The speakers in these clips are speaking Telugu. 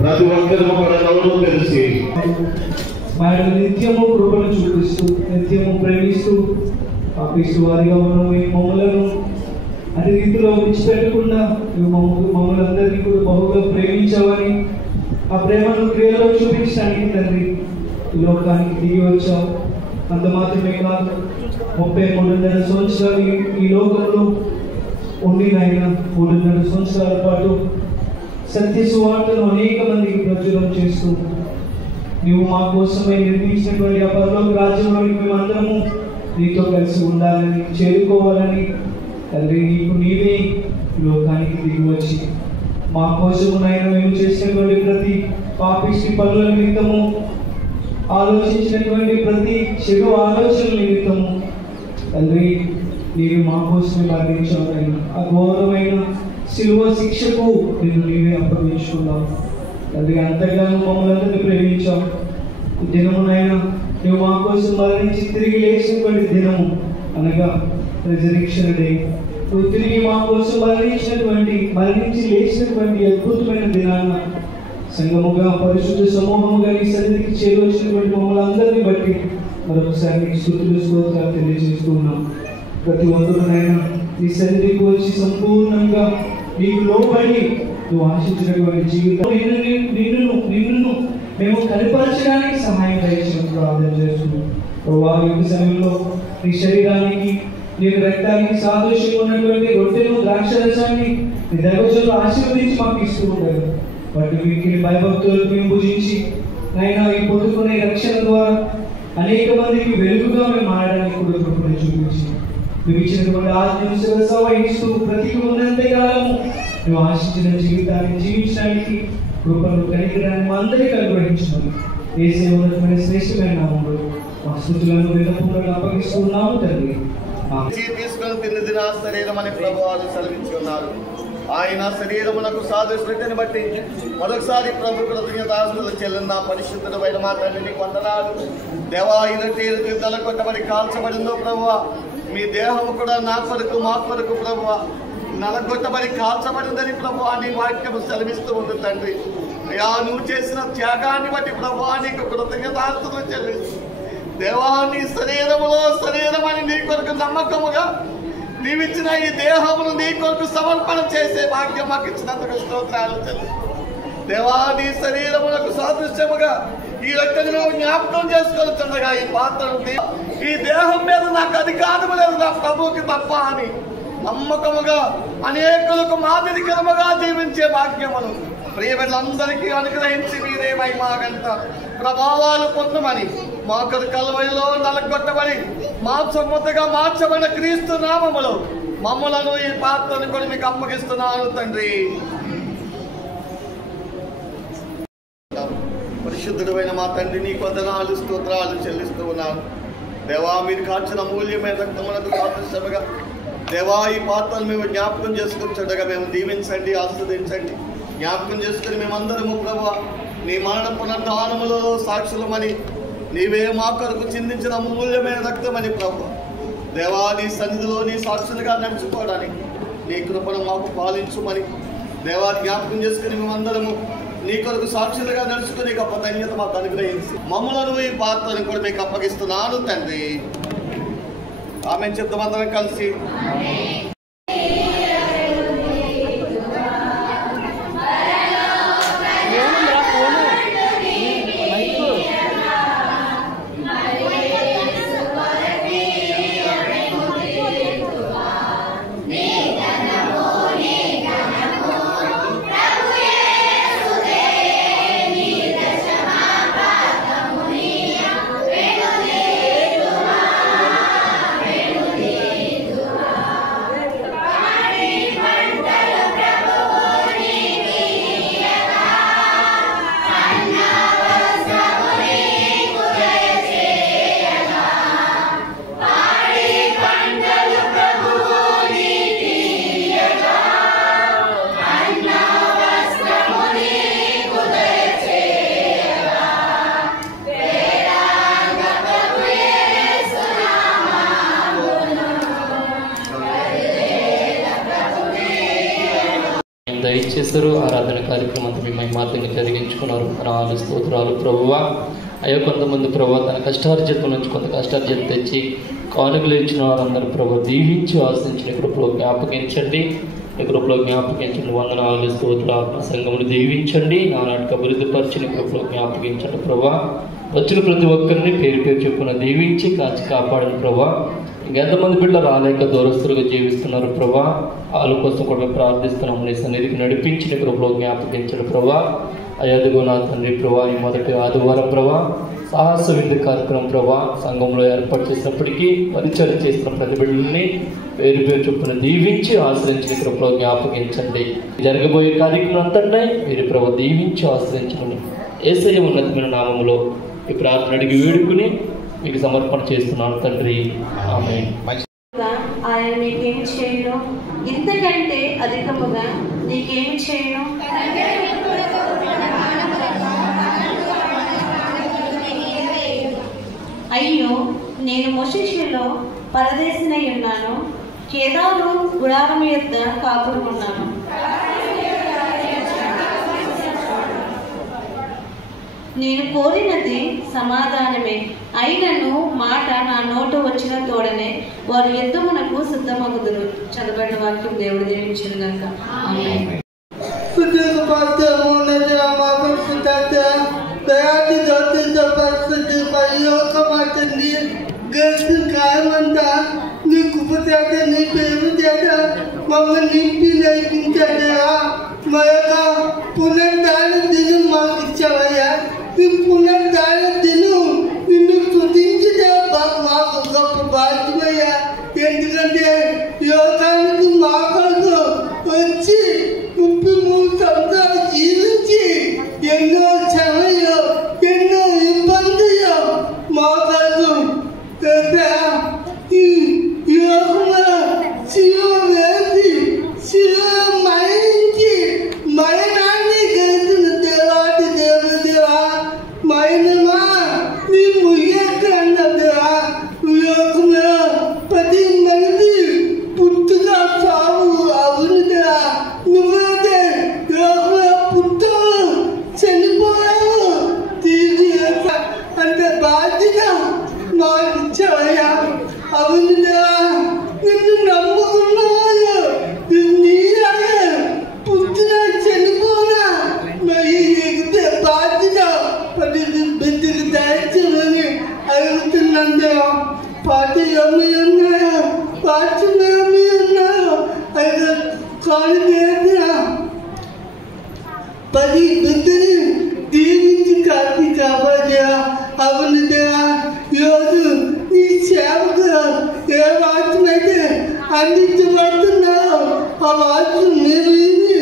ప్రతి ఒక్కరు తెలిసి ఆయన నిత్యము కృపను చూపిస్తూ నిత్యము ప్రేమిస్తూ పాపిస్తూ వారిగా ఉన్న మమ్మలను అన్ని రీతిలో విడిచిపెట్టకుండా మమ్మల్ని అందరినీ కూడా బహుగా ప్రేమించావని ఆ ప్రేమను క్రియలో చూపించడానికి తండ్రి ఈ లోకానికి దిగి వచ్చావు. అంత మాత్రమే కాదు 33.5 సంవత్సరాలు ఈ లోకంలో ఉండి నాయన 3.5 సంవత్సరాల పాటు సత్య సువార్తను అనేక మందికి ప్రచురం చేస్తూ నువ్వు మా కోసమే నిర్మించినటువంటి ఆ పరలోక రాజ్యంలోకి మేమందరము నీతో కలిసి ఉండాలని, చేరుకోవాలని తండ్రి నీవే లోకానికి దిగి వచ్చి మా కోసం మేము చేసినటువంటి ప్రతి పాపిష్టి పనుల నిమిత్తము, ఆలోచించినటువంటి ప్రతి చెడు ఆలోచనల నిమిత్తము తండ్రి నీవు మా కోసమే మరణించావు. ఆ ఘోరమైన శిలువ శిక్షకు నీవే అప్పగించుకున్నావు తండ్రి. అంతగానో మమ్మల్ని అందరినీ ప్రేమించావు. దినమునైనా నువ్వు మా కోసం మరణించి తిరిగి లేచినటువంటి దినము అనగా రిజరెక్షన్ డే. నువ్వు తిరిగి మా కోసం మరణించి లేచినటువంటి అద్భుతమైన దినాన్న సంఘముగా, పరిశుద్ధ సమూహముగా నీ సన్నిధికి చేరవచ్చినటువంటి మమ్మల్ని అందరినీ బట్టి మరొకసారి నీకు స్తుతులు స్తోత్రాలు తెలియజేస్తూ ఉన్నాం. ప్రతి ఒక్కరునైనా నీ సన్నిధికి వచ్చి సంపూర్ణంగా నీకు లోబడి నువ్వు ఆశించినటువంటి జీవితం నిన్ను మేము కనపరచడానికి సహాయం దయచేయమని ప్రార్థన చేస్తున్నాం. వారి యొక్క సమయంలో నీ శరీరానికి, నీ రక్తానికి సాదృశ్యంగా ఉన్నటువంటి రొట్టెను, ద్రాక్షరసాన్ని నీ దైవజనులు ఆశీర్వదించి మాకు ఇస్తూ ఉంటారు. వాటి వీటిని భయభక్తులకు మేము భుజించి అయినా ఈ పొందుకునే రక్షణ ద్వారా అనేక మందికి వెలుగుగా మేము ఆడడానికి కూడా కృపను చూపించి నువ్వు ఇచ్చినటువంటి ఆత్మ వహిస్తూ బ్రతికి ఉన్నంత కాలము నువ్వు ఆశించిన జీవితాన్ని జీవించడానికి కృపను, కనికరాన్ని అందరికీ అనుగ్రహించినాము. ఏసే ఉన్నతమైన శ్రేష్టమైన నామములో మా స్తుతులను విన్నపములను అప్పగిస్తున్నాము తండ్రి. తీసుకొని తిన్న దిన శరీరం అని ప్రభువాలు సెలవించి ఉన్నారు. ఆయన శరీరమునకు సాదృశ్యతని బట్టి మరొకసారి ప్రభు కృతజ్ఞతాస్తుతులు చెల్లిన పరిశుద్ధుడైన మా తండ్రి నీకు వందనాలు. దేవా, ఇరటీలు నలగొట్టబడి కాల్చబడిందో ప్రభువా, మీ దేహము కూడా నా కొరకు మా కొరకు ప్రభువా నలగొట్టబడి కాల్చబడిందని ప్రభువా నీ వాక్యము సెలవిస్తూ ఉంది తండ్రి. అయ్యా, నువ్వు చేసిన త్యాగాన్ని బట్టి ప్రభువా నీకు కృతజ్ఞతాస్తుతులు చెల్లిస్తూ దేవా, నీ శరీరమని నీ కొరకు నమ్మకముగా నీవిచ్చిన ఈ దేహమును నీ కొరకు సమర్పణ చేసే భాగ్యం మాకు ఇచ్చినందుకు స్తోత్రాలు చెల్లిస్తూ దేవా, నీ శరీరములకు సాదృశ్యముగా ఈ రొట్టెను నువ్వు జ్ఞాపకం చేసుకొని చుండగా ఈ పాత్రను ఈ దేహం మీద నాకు అధికారము లేదు నా ప్రభువుకి తప్ప అని నమ్మకముగా అనేకులకు మాదిరికరముగా జీవించే భాగ్యమును ప్రియలందరికీ అనుగ్రహించి మీరే మహిమా గంట ప్రభావాలు పొందమని మా కల్వరిలో నలగొట్టబడి మాంసముద్దగా మార్చబడిన క్రీస్తు నామములో మమ్మలను ఈ పాత్రను కూడా మీకు అప్పగిస్తున్నాను తండ్రి. పరిశుద్ధుడైన మా తండ్రి నీకు వందనాలు స్తోత్రాలు చెల్లిస్తూ ఉన్నాను. దేవా, మీరు కాచిన అమూల్యమైన రక్తములకు సాదృశ్యముగా దేవా ఈ పాత్రను మేము జ్ఞాపకం చేసుకుంటుండగా మేము దీవించండి, ఆస్వాదించండి. జ్ఞాపకం చేసుకుని మేమందరము ప్రభువా నీ మరణ పునరుద్ధానములో సాక్షులమని నీవే మా కొరకు చిందించిన అమూల్యమైన రక్తమని ప్రభువా దేవా నీ సన్నిధిలో నీ సాక్షులుగా నడుచుకోవడానికి నీ కృపను మాకు పాలించుమని దేవా జ్ఞాపకం చేసుకుని మేమందరము నీ కొరకు సాక్షులుగా నడుచుకుని గొప్ప ధన్యత మాకు అనుగ్రహించి మమ్మలను ఈ పాత్రను కూడా మీకు అప్పగిస్తున్నాను తండ్రి. ఆమె చెప్తామందరం కలిసి దయచేశారు. ఆరాధన కార్యక్రమంతో మీ మహిమార్తని జరిగించుకున్నారు. రాళ్ళు స్తోత్రాలు ప్రభువా. అయ్యో, కొంతమంది ప్రభు తన కష్టార్జితం నుంచి కొంత కష్టార్జితం తెచ్చి కానుకలు ఇచ్చిన వారందరూ ప్రభు దీవించి ఆశించిన కృపలో జ్ఞాపకించండి. కృపలో జ్ఞాపకించండి. వందనాలు స్తోత్రాలు సంఘమును దీవించండి. నానాటికి అభివృద్ధిపరిచిన కృపలో జ్ఞాపకించండి ప్రభా. వచ్చిన ప్రతి ఒక్కరిని పేరు పేరు చెప్పున దీవించి కాచి కాపాడిన ప్రభా. ఇంకెంతమంది బిడ్డలు రాలేక దూరస్తులుగా జీవిస్తున్నారు ప్రభా, వాళ్ళ కోసం కూడా మేము ప్రార్థిస్తున్నాము. నీ సన్నిధికి నడిపించి నీ కృపలో జ్ఞాపకించడు ప్రభా. అయ్యదుగో నా తండ్రి ప్రభా, ఈ మొదటి ఆదివారం ప్రభా సాహస విందు కార్యక్రమం ప్రభా సంఘంలో ఏర్పాటు చేసినప్పటికీ పరిచయం చేసిన ప్రతి బిడ్డల్ని పేరు పేరు చొప్పున దీవించి ఆశ్రయించిన కృపలో జ్ఞాపకించండి. జరగబోయే కార్యక్రమం అంతటినీ మీరు ప్రభు దీవించి ఆశ్రయించండి. యేసయ్య ఉన్నతమైన నామములో ఈ ప్రార్థన అడిగి వేడుకుని మీకు సమర్పణ చేస్తున్నాను తండ్రి. ఆమేన్. ఆయన నీకేమి చేయను, ఇంతకంటే అధికముగా నీకేమి చేయను. అయ్యో, నేను మోషేషులో పరదేశినై ఉన్నాను, కేదారు గుడారం యొద్ద కాపురం ఉన్నాను. నేను కోరినది సమాధానమే, అయినను మాట నా నోటు వచ్చిన తోడనే వారు యుద్ధమునకు సిద్ధమగుదురు. చదవబడిన వాక్యం దేవుడు దీవించిన గనుక ఆమేన్. నీ కృప చేత నీ ప్రేమ చేత మమ్మల్ని నింపి నడిపించాడా. మా యొక్క పునరుద్ధాన దినం మాకు ఇచ్చావయ్యా. ఈ పునరుద్ధాన దినం నిన్ను స్తుతించే మాకు గొప్ప బాధ్యమయ్యా. ఎందుకంటే యోగానికి మా కొరకు వచ్చి 33 సంవత్సరాలు జీవించి ఎన్నో శ్రమలు ఎన్నో ఇబ్బందులు మా కొరకు ఈ యోగంలో శివం వేసి శివం మరణించి మరణాన్ని గెలిచిన దేవాది దేవదేవా, మరణమా నీ ముయ్యన్న దేవా. యోగంలో ప్రతి మనిషి పుట్టుగా సాగు అవును దేవా. నువ్వైతే యోగంలో పుట్టావు, చనిపోయావు, తిరిగి అంటే బాధ్యత మాకు ఇచ్చావయ్యా. అవును దేవా, నిన్ను నమ్ముకున్న వాళ్ళు నీలాగే పుట్టిన చనిపోనా ఎగితే బాధ్యత ప్రతి బిడ్డకు దయచేయమని అడుగుతున్నాను దేవా. పార్టీ ఏమి ఉన్నాయో, పార్టీ ఏమి ఉన్నాయో అయితే కాలు 10 బిడ్డని దీవించి కాదు కాబట్టి అవును దేవా. ఈరోజు ఈ సేవకు ఏ వాక్యం అయితే అందించబడుతున్నారో ఆ వాక్యం మీరు విని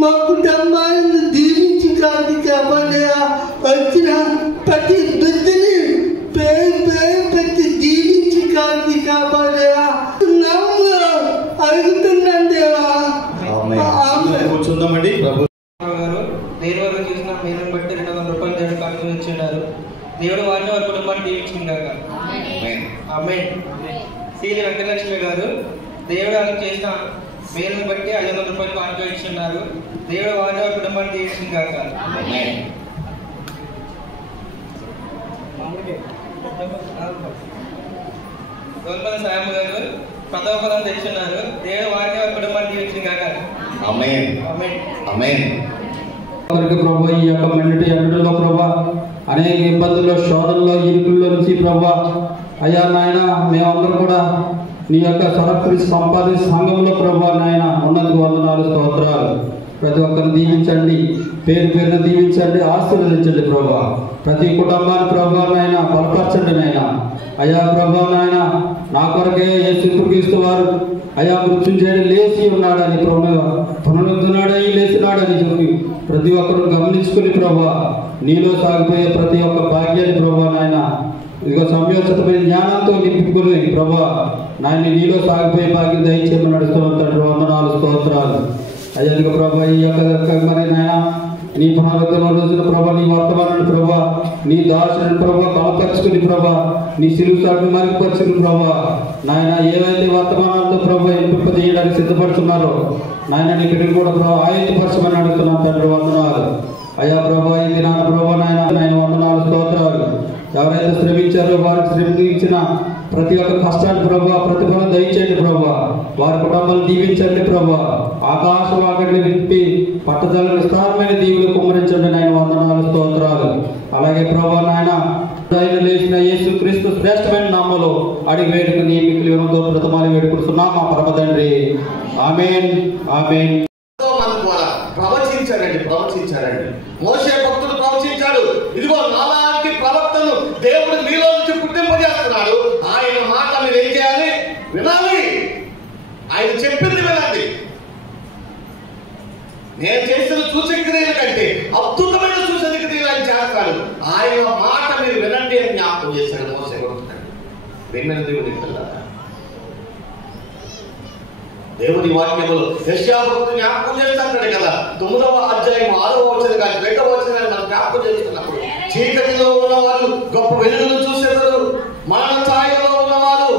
మా కుటుంబాన్ని దీవించి కాదు కాబట్టి వచ్చిన ప్రతి బిడ్డని పేరు పేరు పెట్టి దీవించి కాదు కాబట్టి అడుగుతున్నాను దేవా. కూర్చుందామండి. ప్రభు దేని వరకు చూసిన మేలును బట్టి 200 రూపాయలు దేవుడు కానుకలు ఇచ్చున్నారు. దేవుడు వారిని వారి కుటుంబాన్ని దీవించిందాక. ఆమేన్. సీలి వెంకటలక్ష్మి గారు దేవుడు వాళ్ళకి చేసిన మేలును బట్టి 500 రూపాయలు కానుకలు ఇచ్చున్నారు. దేవుడు వారిని వారి కుటుంబాన్ని దీవించిందాక. గోల్పల సాయమ్మ గారు 10వ పదం తెచ్చున్నారు. దేవుడు వారిని వారి కుటుంబాన్ని దీవించిందాక. ఆమేన్. ఆమేన్. ఆమేన్. ప్రభా ఈ యొక్క మెండటి ఎండలో ప్రభా అనేక ఇబ్బందుల్లో శోధనలో ఇరుకుల్లో నుంచి ప్రభా అయ్యా నాయన మేమందరూ కూడా నీ యొక్క సరఫరి సంపాదించే సంఘంలో ప్రభా నాయన ఉన్నందుకు వందనాలు స్తోత్రాలు. ప్రతి ఒక్కరిని దీవించండి, పేరు పేరున దీవించండి, ఆశీర్వదించండి ప్రభా. ప్రతి కుటుంబాన్ని ప్రభా నాయన బలపరచండి నాయన. అయ్యా ప్రభా నాయన నా కొరకే యేసుక్రీస్తు వారు అయ్యా మృత్యుంజయుడు లేచి ఉన్నాడని ప్రభా, పునరుద్ధున్నాడని లేచినాడని చెప్పి ప్రతి ఒక్కరు గమనించుకుని ప్రభా నీలో సాగిపోయే ప్రతి ఒక్క భాగ్యాన్ని ప్రభా నాయన ఇదిగో సంయోచితమైన జ్ఞానంతో నింపుకుని ప్రభా నాయన నీలో సాగిపోయే భాగ్యం దయచేయమని నడుస్తున్న వందనాలు స్తోత్రాలు. అయ్యా ప్రభా ఈ యొక్క మరి నాయన నీ పునరుద్ధరణ రోజున ప్రభా నీ వర్తమానాన్ని ప్రభా నీ దాసుని ప్రభా బలపరుచుకుని ప్రభా నీ సిలుసాటును మరుగుపరుచుకుని ప్రభా నాయన ఏవైతే వర్తమానాలతో ప్రభా ఎంపికజేయడానికి సిద్ధపడుతున్నారో నాయన నీ బిడ్డలు కూడా ప్రభా ఆయుధపరచమని అడుగుతున్నాను తండ్రి వందనాలు. అయ్యా ప్రభా ఇది నాన్న ప్రభా నాయన వందనాలు స్తోత్రాలు. ఎవరైతే శ్రమించారో వారికి శ్రమించిన ప్రతి ఒక్క కష్టాన్ని ప్రభా ప్రతిఫలం దయచేయండి ప్రభా. వారి కుటుంబాలను దీవించండి ప్రభా. ఆకాశం ఆకడిని విప్పి పట్టుదల విస్తారమైన దీవులు కుమ్మరించండి నాయన వందనాలు స్తోత్రాలు. అలాగే ప్రభా నాయన ఆయన లేచిన యేసుక్రీస్తు శ్రేష్టమైన నామములో అడిగి వేడుకుని మిక్కిలి వినతో బ్రతమాలి వేడుకుంటున్నాం మా పరమ తండ్రి. ఆమేన్ ఆమేన్. ప్రవచించాడండి. మోషే భక్తుడు ప్రవచించాడు, ఇదిగో నాలాంటి ప్రవక్తను దేవుడు మీలో నుంచి పుట్టింపజేస్తున్నాడు. ఆయన మాట మీరు ఏం చేయాలి? వినాలి. ఆయన చెప్పింది వినండి. నేను చేసిన సూచక్రియల కంటే అద్భుతమైన సూచక్రియలు ఆయన చేస్తాడు. ఆయన మాట మీరు వినండి అని జ్ఞాపకం చేశాడు మోషే భక్తుడు. విన్నది దేవుడి పిల్లలారా, దేవుని వాక్యములు యెషయా భక్తుడు జ్ఞాపకం చేస్తాడు కదా. 9వ అధ్యాయం 6వ వచనం కానీ 2వ వచనం మనం జ్ఞాపకం చేస్తున్నప్పుడు, చీకటిలో ఉన్నవారు గొప్ప వెలుగును చూసేవారు, మరణ ఛాయలో ఉన్నవారు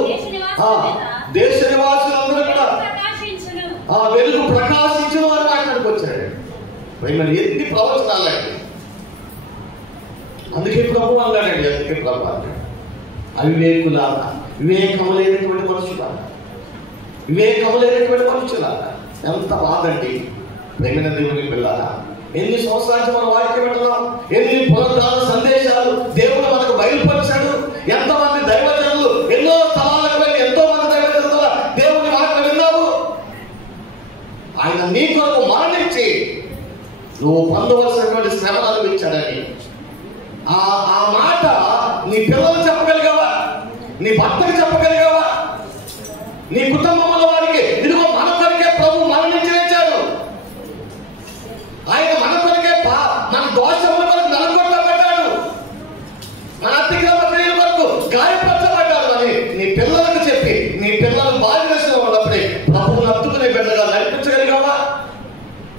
దేశ నివాసులందరూ కూడా ఆ వెలుగు ప్రకాశించిన వారు మాట్లాడుకు వచ్చాడు. మరి ఎన్ని ప్రవచనాలండి. అందుకే ప్రభు అన్నాడండి, అందుకే ప్రభు అన్నాడు, అవివేకులారా, వివేకము లేనటువంటి మనుషులారా. ఎంత బాధండి ప్రేమైన దేవుని పిల్లలారా. ఎన్ని సంవత్సరాలు మనం వాక్యం వింటున్నాం, ఎన్ని పునరుద్ధాన సందేశాలు దేవుడు మనకు బయలుపరిచాడు. ఎంతమంది దైవజనులు ఎన్నో స్థలాలకు వెళ్ళి ఎంతో మంది దైవజనుల దేవుని మాటలు విన్నావు. ఆయన నీ కొరకు మరణించి నువ్వు పొందవలసినటువంటి శ్రమను అనుభవించాడని ఆ మాట నీ పిల్లలు చెప్పగలిగావా? నీ భర్తకు చెప్పగలిగావా? నీ కుటుంబంలో వారికి ఇదిగో మన కొరకే ప్రభు మరణించి వచ్చాడు. ఆయన మన కొరకే మన దోషముల కొరకు నలగొట్టబడ్డాడు, మన అతిక్రమ క్రియల కొరకు గాయపరచబడ్డాడు అని నీ పిల్లలకు చెప్పి నీ పిల్లలు బాధ్యతలో ఉన్నప్పుడే ప్రభువును హత్తుకునే బిడ్డగా నడిపించగలిగావా?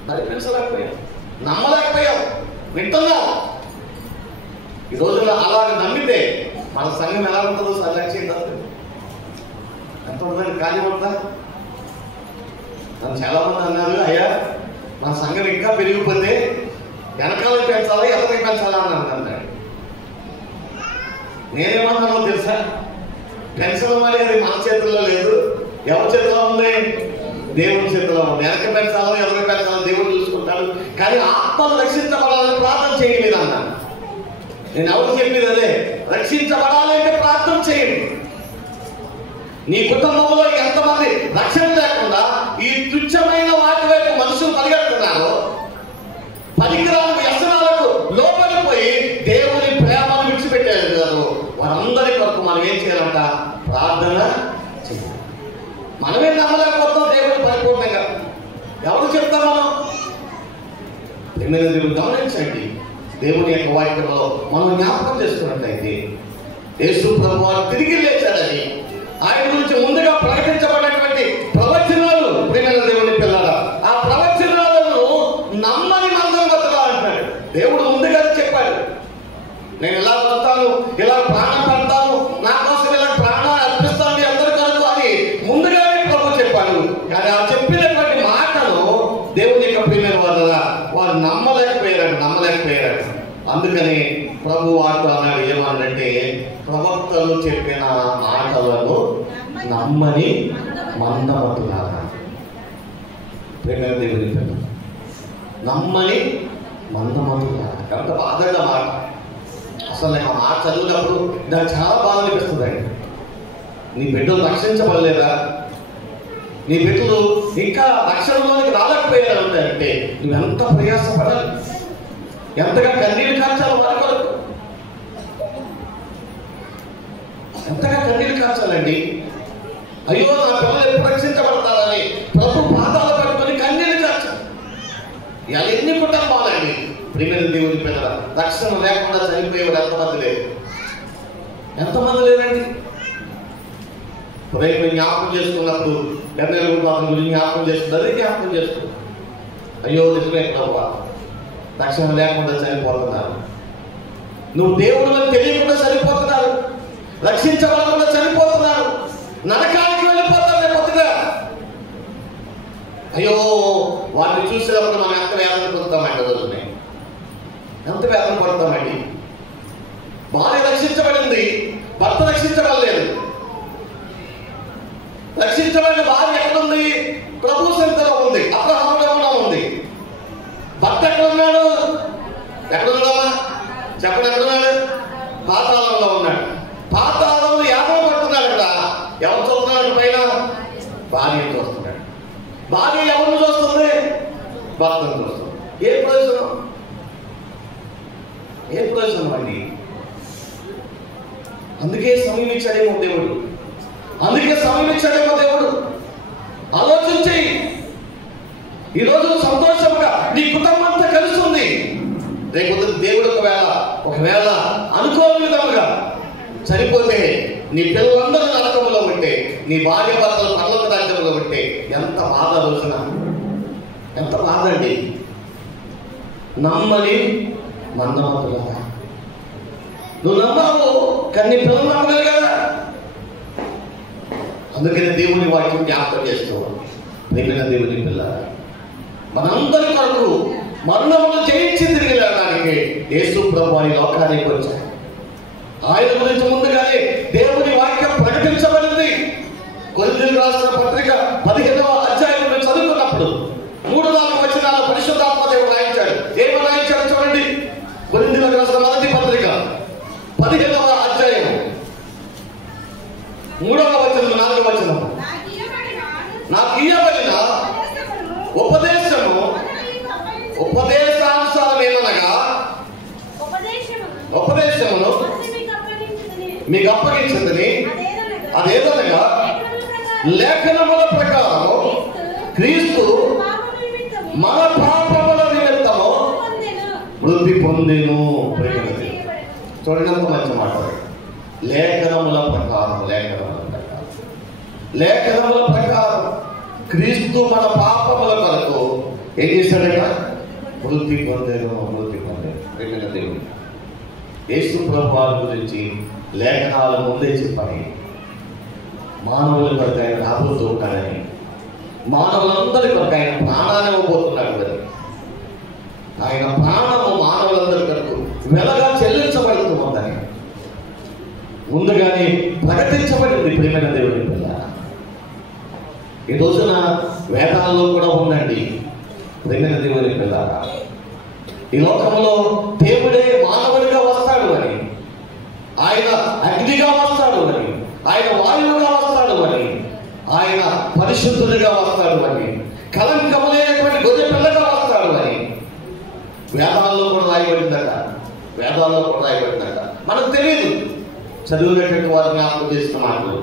నడిపించలేకపోయాం, నమ్మలేకపోయాం, వింటున్నాం. ఈ రోజుల్లో అలాగ నమ్మితే మన సంఘం ఎలా ఉంటుందో లక్ష్యం ఎంత ఉందని ఖాళీ ఉందా? నన్ను చాలా మంది అన్నారు, అయ్యా మన సంఘం ఇంకా పెరిగిపోతే వెనకాల పెంచాలా ఎదరికి పెంచాలా అని అన్నాడు. నేనేమన్నానో తెలుసా? పెంచడం అనేది మన చేతుల్లో లేదు. ఎవరి చేతిలో ఉంది? దేవుని చేతిలో ఉంది. వెనక పెంచాలో ఎదరికి పెంచాలో దేవుడు చూసుకుంటాడు. కానీ ఆత్మలు రక్షించబడాలని ప్రార్థన చేయలేదు అన్నాను. నేను ఎవరు చెప్పేది అదే, రక్షించబడాలి అంటే ప్రార్థన చేయండి. నీ కుటుంబంలో ఎంతమంది రక్షణ లేకుండా ఈ తుచ్చమైన వాటి వైపు మనుషులు పరిగెడుతున్నారు, పనికిరాని వ్యసనాలకు లోపలిపోయి దేవుని ప్రేమను విడిచిపెట్టారు కదా, వారందరి కొరకు మనం ఏం చేయాలంట? ప్రార్థన చేయాలి. మనమే నమ్మలేకపోతాం దేవుని పరిపూర్ణంగా. ఎవరు చెప్తాం మనం? దేవుడు గమనించండి, దేవుని యొక్క వాక్యంలో మనం జ్ఞాపకం చేసుకున్నట్లయితే యేసు ప్రభువు తిరిగి లేచాడని ఆయన గురించి ముందుగా ప్రకటించబడినటువంటి ప్రవచనాలు ప్రియమైన దేవుని పిల్లలారా, ఆ ప్రవచనాలను నమ్మని మందం బతకాలంటాడు. దేవుడు ముందుగా చెప్పాడు, నేను ఇలా వస్తాను, ఇలా ప్రాణం పెడతాను, నా కోసం ఇలా ప్రాణాలు అర్పిస్తాను అందరి కొరకు అని ముందుగానే ప్రభు చెప్పాడు. కానీ ఆ చెప్పినటువంటి మాటను దేవుని యొక్క ప్రియమైన వారు నమ్మలేకపోయారు. అందుకని ప్రభు వారితో అన్నాడు, ఏమన్నాడంటే, ప్రవక్తలు చెప్పిన మాటలను నమ్మని మందమతులారా. దేవుని నమ్మని మందమతులారా. ఎంత బాధగా మాట. అసలు నేను ఆ మాట చదివినప్పుడు నాకు చాలా బాధ అనిపిస్తుందండి. నీ బిడ్డలు రక్షించబడలేదా? నీ బిడ్డలు ఇంకా రక్షణలోనికి రాలేకపోయారంటే నువ్వెంత ప్రయాసపడాలి, ఎంతగా కన్నీళ్ళు కార్చాలి వారి కొరకు, ఎంతగా కన్నీళ్ళు కార్చాలండి. అయ్యో నా పిల్లలు ఎప్పుడు రక్షించబడతారని ప్రభు పాదాలు పట్టుకొని కన్నీళ్ళు కార్చాలి. ఇలా ఎన్ని కుటుంబాలండి ప్రియమైన దేవుని పిల్లల రక్షణ లేకుండా చనిపోయేవారు ఎంతమంది లేరండి. రేపు జ్ఞాపకం చేసుకున్నప్పుడు ఎన్నెల గురించి జ్ఞాపకం చేస్తుంది, అదే జ్ఞాపకం చేస్తుంది. అయ్యో నిజమే ప్రభు, రక్షణ లేకుండా చనిపోతున్నారు. నువ్వు దేవుడు తెలియకుండా చనిపోతున్నారు, రక్షించబడకుండా చనిపోతున్నారు, నరకానికి వెళ్ళిపోతారు రేపొద్దుగా. అయ్యో వాటిని చూసినప్పుడు మనం ఎంత వేదన పడుతామండి, రోజుని ఎంత వేదన పడతామండి. భార్య రక్షించబడింది, భర్త రక్షించబడలేదు. రక్షించబడిన భార్య ఎక్కడుంది? ప్రభు సంతలో ఉంది, అబ్రహాములో ఉంది. భర్త ఎక్కడున్నాడు? ఎక్కడున్నామా చెప్పండి, ఎక్కడున్నాడు? పాతాళంలో ఉన్నాడు. పాతాళంలో యాదవ పడుతున్నాడు కదా. భార్య ఎవరిని చూస్తుంది? భర్తను చూస్తుంది. ఏ ప్రయోజనం? ఏ ప్రయోజనం అండి? అందుకే సమయం ఇచ్చాడేమో దేవుడు. ఆలోచించి ఈరోజు సంతోషంగా నీ కుటుంబం అంతా కలుస్తుంది. రేపు దేవుడు ఒకవేళ అనుకోని విధంగా చనిపోతే నీ పిల్లలందరూ నరకంలో ఉంటే, నీ భార్య భర్తలు పర్లోక రాజ్యంలో ఉంటే ఎంత బాధ రోజున, ఎంత బాధ అండి. నమ్మని మందమతులుగా నువ్వు నమ్మావు, కానీ నీ పిల్లలు నమ్మలేదు కదా. అందుకని దేవుని వాక్యం జ్ఞాపకం చేస్తూ మిగిలిన దేవుని పిల్లలు మనందరి కొరకు మరణమును జయించి తిరిగి వెళ్ళడానికి యేసు ప్రభువు ఈ లోకానికి వచ్చాడు. ఆయన గురించి ముందుగానే దేవుని వాక్యం ప్రకటించబడింది. కొరింథీయులకు రాసిన పత్రిక 15వ అధ్యాయంలో చదువుకున్నప్పుడు 3-4 వచనాల పరిశుద్ధాత్మ దేవుడు రాయించాడు. ఏమని రాయించాడు చూడండి. కొరింథీయులకు రాసిన మొదటి పత్రిక 15వ అధ్యాయం 3వ వచనం 4వ వచనం. నాకు ఇయ్యబడిన ఉపదేశానుసారం ఏమనగా ఉపదేశమును మీకు అప్పగించిందని అదేదనగా లేఖనముల ప్రకారము క్రీస్తు మన పాపముల నిమిత్తము వృద్ధి పొందెను. చూడండి ఎంత మంచి మాట. లేఖనముల ప్రకారం క్రీస్తు మన పాపముల కొరకు ఏం చేశాడట? వృద్ధి పొందేను. ప్రియమైన దేవుడు, యేసు ప్రభువారి గురించి లేఖనాలు ముందే చెప్పాలి. మానవుల కొరకు ఆయన రాబోతూ ఉంటాడని, మానవులందరి కొరకు ఆయన ప్రాణాన్ని ఇవ్వబోతున్నాడు కదా. ఆయన ప్రాణము మానవులందరి కొరకు వెలగా చెల్లించబడుతూ ఉందని ముందుగానే ప్రకటించబడింది. ప్రియమైన దేవుని పిల్ల, ఈ రోజున వేదాల్లో కూడా ఉందండి. ప్రియమైన దేవుని పిల్ల, ఈ లోకంలో దేవుడే మానవుడిగా వస్తాడు అని, ఆయన అగ్నిగా వస్తాడు అని, ఆయన వాయువుగా వస్తాడు అని, ఆయన పరిశుద్ధుడిగా వస్తాడు అని, కలంకము లేనటువంటి గొర్రె పిల్లగా వస్తాడు అని వేదాల్లో కూడా రాయబడిందట. మనకు తెలియదు, చదువునేటువంటి వారు జ్ఞాపకం చేసిన మాటలు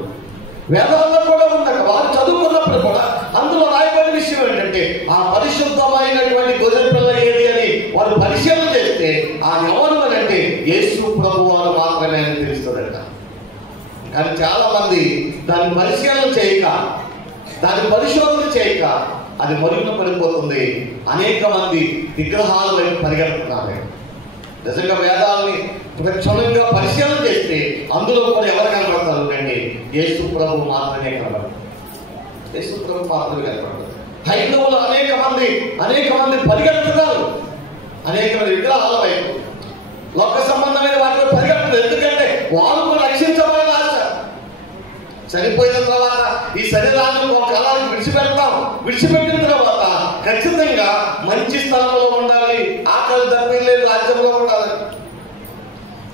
వేదాల్లో కూడా ఉందట. వారు చదువుకున్నప్పుడు కూడా అందులో రాయబడిన విషయం ఏంటంటే, ఆ పరిశుద్ధమైనటువంటి గొర్రె పిల్ల ఏది అని వారు పరిశీలన చేస్తే ఆ ఎవరు అని అంటే యేసు ప్రభు వారు మాత్రమే అని తెలుస్తుందట. కానీ చాలా మంది దాన్ని పరిశీలన చేయక, దాన్ని పరిశోధన చేయక అది మరుగున పడిపోతుంది. అనేక మంది విగ్రహాల వైపు పరిగెడుతున్నారు. నిజంగా వేదాలని క్షుణ్ణంగా పరిశీలన చేస్తే అందులో కూడా ఎవరు కనబడతారు అంటే యేసు ప్రభు మాత్రమే కనబడతారు. హైందవులు అనేక మంది పరిగెడుతున్నారు. అనేక మంది విగ్రహాల వైపు, లోక సంబంధమైన వాటిలో పరిగెడుతున్నారు. ఎందుకంటే వాళ్ళు కూడా రక్షించబడిన ఆశ. చనిపోయిన తర్వాత ఈ శరీరాన్ని ఒక కాలానికి విడిచిపెట్టిన తర్వాత ఖచ్చితంగా మంచి స్థలంలో ఉండాలి, ఆకలి దప్పిలేదు రాజ్యంలో ఉండాలి,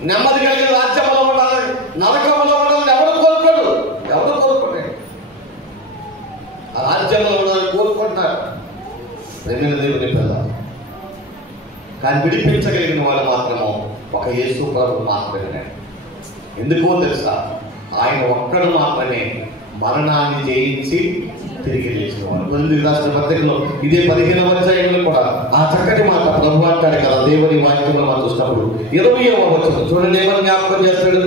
నెమ్మది కలిగిన రాజ్యంలో ఉండాలి, నరకంలో ఉండాలని ఎవరు కోరుకోడు. ఆ రాజ్యంలో ఉండాలని కోరుకుంటున్నారు. ప్రేమైన దేవుని పిల్ల, కానీ విడిపించగలిగిన వాళ్ళు మాత్రము ఒక యేసు ప్రభు మాత్రమే. ఎందుకో తెలుసా? ఆయన ఒక్కడు మాత్రమే మరణాన్ని జయించి తిరిగి లేచినవాడు. కొరింథీయులకు రాసిన పత్రికలో ఇదే 15వ అధ్యాయంలో కూడా ఆ చక్కటి మాట ప్రభు అంటాడు కదా. దేవుని వాక్యంలో మనం చూసినప్పుడు 20వ వచనం చూడండి, ఏమని జ్ఞాపకం చేస్తాడు?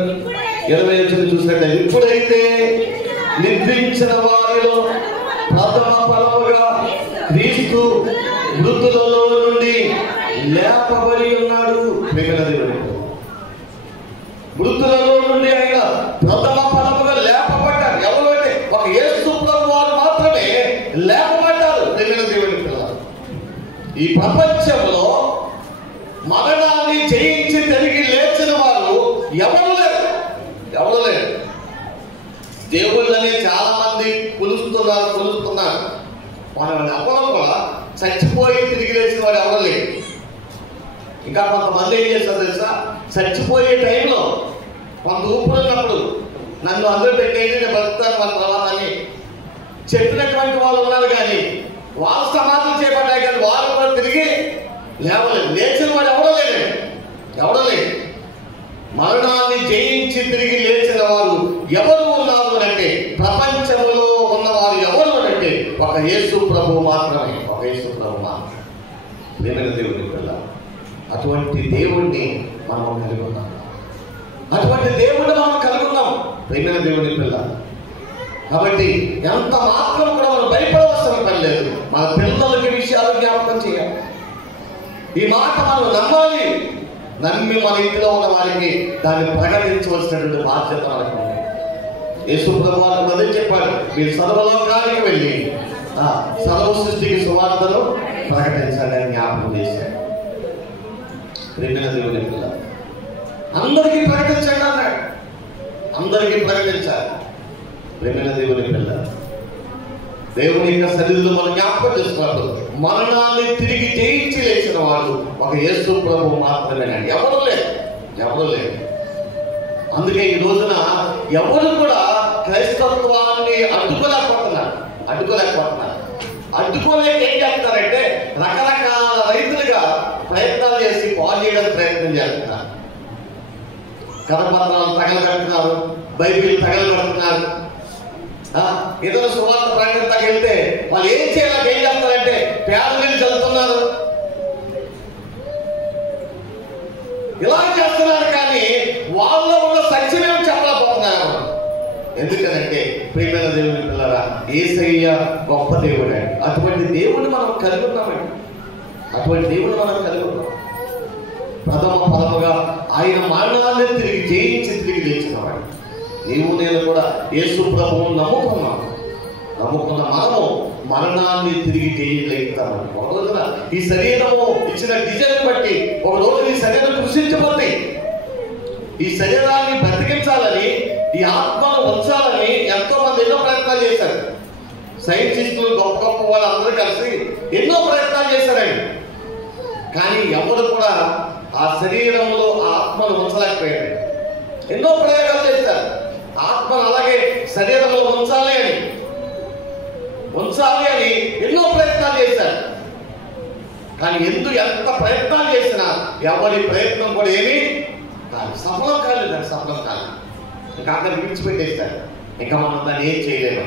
20వ వచనం చూసినట్లయితే, ఇప్పుడైతే నిద్రించిన వారిలో ప్రథమ ఫలముగా క్రీస్తు మృతులలో నుండి లేపబడి ఉన్నాడు. మృతులలో నుండి ఆయన ప్రథమ ఫలముగా లేపబడ్డారు. ఎవరు అంటే ఒక యేసు ప్రభు వారు మాత్రమే లేపబడ్డారు. ప్రియమైన దేవుని పిల్లలు, ఈ ప్రపంచంలో మరణాన్ని జయించి తిరిగి లేచిన వారు ఎవరు లేరు. దేవుళ్ళని చాలా మంది కొలుస్తున్నారు. మన అప్పుడు కూడా చచ్చిపోయి తిరిగి లేచిన వారు ఎవరు లేరు. ఇంకా కొంతమంది ఏం చేస్తారు తెలుసా? చచ్చిపోయే టైంలో కొంత ఊపిరినప్పుడు నన్ను అందరూ పెట్టేది నేను బతుకుతాను వాళ్ళ తర్వాత అని చెప్పినటువంటి వాళ్ళు ఉన్నారు. కానీ వాళ్ళు సమాధులు చేయబడ్డాయి కానీ వారు కూడా తిరిగి లేవలేదు. లేచిన వాడు ఎవడో లేదు. మరణాన్ని జయించి తిరిగి లేచిన వారు ఎవరు ఉన్నారు అంటే, ప్రపంచంలో ఉన్నవారు ఎవరు అంటే ఒక యేసు ప్రభు మాత్రమే. ప్రియమైన దేవుని పిల్ల, అటువంటి దేవుణ్ణి మనం కలిగి ఉన్నాం. ప్రియమైన దేవుని పిల్ల, కాబట్టి ఎంత మాత్రం కూడా మనం భయపడవలసిన పని లేదు. మన పిల్లలకి విషయాలు జ్ఞాపకం చేయాలి. ఈ మాట మనం నమ్మాలి. నమ్మి మన ఇంటిలో ఉన్న వారికి దాన్ని ప్రకటించవలసినటువంటి బాధ్యత మనకు ఉంది. యేసు ప్రభు వారు అదే చెప్పాడు, మీరు సర్వలోకానికి వెళ్ళి సర్వ సృష్టికి సువార్తను ప్రకటించండి అని జ్ఞాపకం చేశాడు. దేవుని పిల్ల, అందరికీ ప్రకటించండి అన్నాడు. అందరికీ ప్రకటించాలి. ప్రేమైన దేవుని పిల్ల, దేవుని యొక్క సన్నిధిలో మనం జ్ఞాపకం చేస్తున్నప్పుడు మరణాన్ని తిరిగి జయించి లేచిన వాడు ఒక యేసు ప్రభు మాత్రమేనండి. ఎవరు లేదు. అందుకే ఈ రోజున ఎవరు కూడా క్రైస్తత్వాన్ని అడ్డుకోలేకపోతున్నారు. అడ్డుకోలేక ఏం చేస్తారంటే రకరకాల రైతులుగా ప్రయత్నాలు చేసి పాలు చేయడానికి ప్రయత్నం చేస్తున్నారు. కరపత్రాలు తగలబెడుతున్నారు, బైబిల్ తగలబెడుతున్నారు. ఇతర సువార్త ప్రకటనకి వెళ్తే వాళ్ళు ఏం చేస్తారంటే పేద నీళ్ళు చల్లుతున్నారు. ఇలా చేస్తున్నారు కానీ వాళ్ళలో ఉన్న సత్యమేమో చెప్పలేకపోతున్నారు. ఎందుకనంటే ప్రియమైన దేవుని పిల్లరా, యేసయ్య గొప్ప దేవుడు అండి. అటువంటి దేవుడిని మనం కలిగి ఉన్నామండి. ప్రథమ ఫలముగా ఆయన మరణాన్ని తిరిగి జయించి తిరిగి లేచినవాడు. నీవు నేను కూడా యేసు ప్రభువును నమ్ముకున్న మనము మరణాన్ని తిరిగి జయించలేస్తాము. ఒక రోజున ఈ శరీరము ఇచ్చిన డిజైన్ బట్టి ఒక రోజు ఈ శరీరం కృషించబోతుంది. ఈ శరీరాన్ని బ్రతికించాలని, ఈ ఆత్మను ఉంచాలని ఎంతో మంది ఎన్నో ప్రయత్నాలు చేశారు. సైంటిస్టులు గొప్ప వాళ్ళందరూ కలిసి ఎన్నో ప్రయత్నాలు చేశారండి. కానీ ఎవరు కూడా ఆ శరీరంలో ఆత్మను ఉంచలేకపోయారు. ఎన్నో ప్రయోగాలు చేశారు. ఆత్మను అలాగే శరీరంలో ఉంచాలి అని ఎన్నో ప్రయత్నాలు చేశారు. కానీ ఎంత ప్రయత్నాలు చేసినా ఎవరి ప్రయత్నం కూడా ఏమీ కాదు, సఫలం కాలేదు. ఇంకా అక్కడ విడిచిపెట్టేస్తారు. ఇంకా మనం దాన్ని ఏం చేయలేము.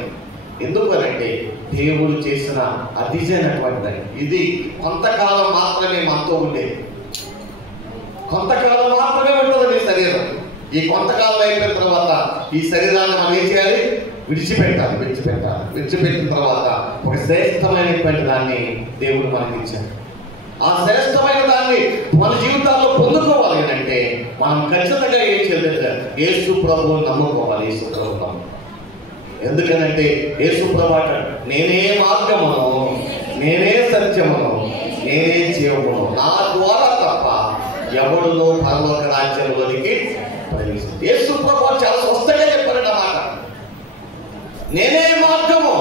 ఎందుకనంటే దేవుడు చేసిన అతిశయమైనటువంటిది ఇది. కొంతకాలం మాత్రమే మనతో ఉండేది, కొంతకాలం మాత్రమే ఉంటుందండి శరీరం. ఈ కొంతకాలం అయిపోయిన తర్వాత ఈ శరీరాన్ని మనం ఏం చేయాలి? విడిచిపెట్టిన తర్వాత ఒక శ్రేష్టమైనటువంటి దాన్ని దేవుడు మనకి ఇచ్చాడు. ఆ శ్రేష్టమైన దాన్ని మన జీవితాల్లో పొందుకోవాలి అంటే మనం ఖచ్చితంగా ఏం చేయలేదు? యేసు ప్రభువుని నమ్ముకోవాలి. ఎందుకనంటే యేసు ప్రభు అంటాడు, నేనే మార్గమును, నేనే సత్యమును, నేనే జీవమును, నా ద్వారా తప్ప ఎవడును పరలోక రాజ్యంలోనికి ప్రవేశించడు. యేసు ప్రభు చాలా స్పష్టంగా చెప్పాడు అన్నమాట. నేనే మార్గము,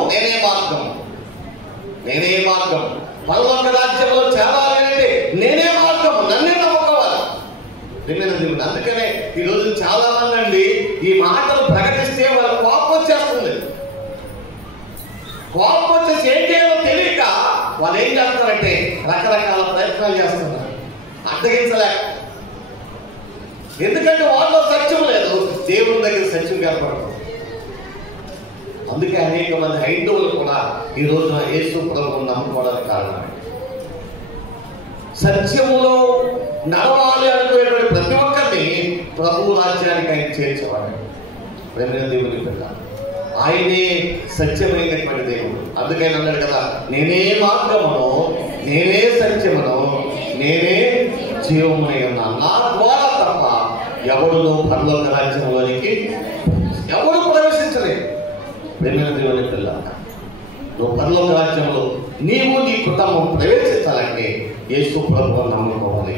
పరలోక రాజ్యంలో చేరాలంటే నేనే మార్గము, నన్నే నమ్ముకోవాలి. అందుకనే ఈ రోజు చాలా మంది అండి ఈ మాటలు ప్రకటిస్తే వాళ్ళ కోపం వచ్చేస్తుంది. కోపం వచ్చేసి ఏం చేయాలో తెలియక వాళ్ళు ఏం చేస్తారంటే రకరకాల ప్రయత్నాలు చేస్తున్నారు, అడ్డగించలేక. ఎందుకంటే వాళ్ళలో సత్యం లేదు, దేవుని దగ్గర సత్యం కనపడదు. అందుకే అనేక మంది హైందవులు కూడా ఈ రోజున యేసు ప్రభువును నమ్ముకోవడానికి కారణం. సత్యములో నడవాలి అనుకునేటువంటి ప్రతి ఒక్కరిని ప్రభు రాజ్యానికి ఆయన చేర్చేవాడు. ప్రేమైన దేవుని పిల్ల, ఆయనే సత్యమైనటువంటి దేవుడు. అందుకని అన్నాడు కదా, నేనే మార్గమును, నేనే సత్యమును, నేనే జీవమునై ఉన్నాను. నా ద్వారా తప్ప ఎవడును పరలోక రాజ్యంలోనికి ఎవడు ప్రవేశించలేదు. ప్రేమైన దేవుని పిల్ల, నువ్వు పరలోక రాజ్యంలో నీవు నీ కుటుంబం ప్రవేశించాలంటే యేసు ప్రభువును నమ్ముకోవాలి.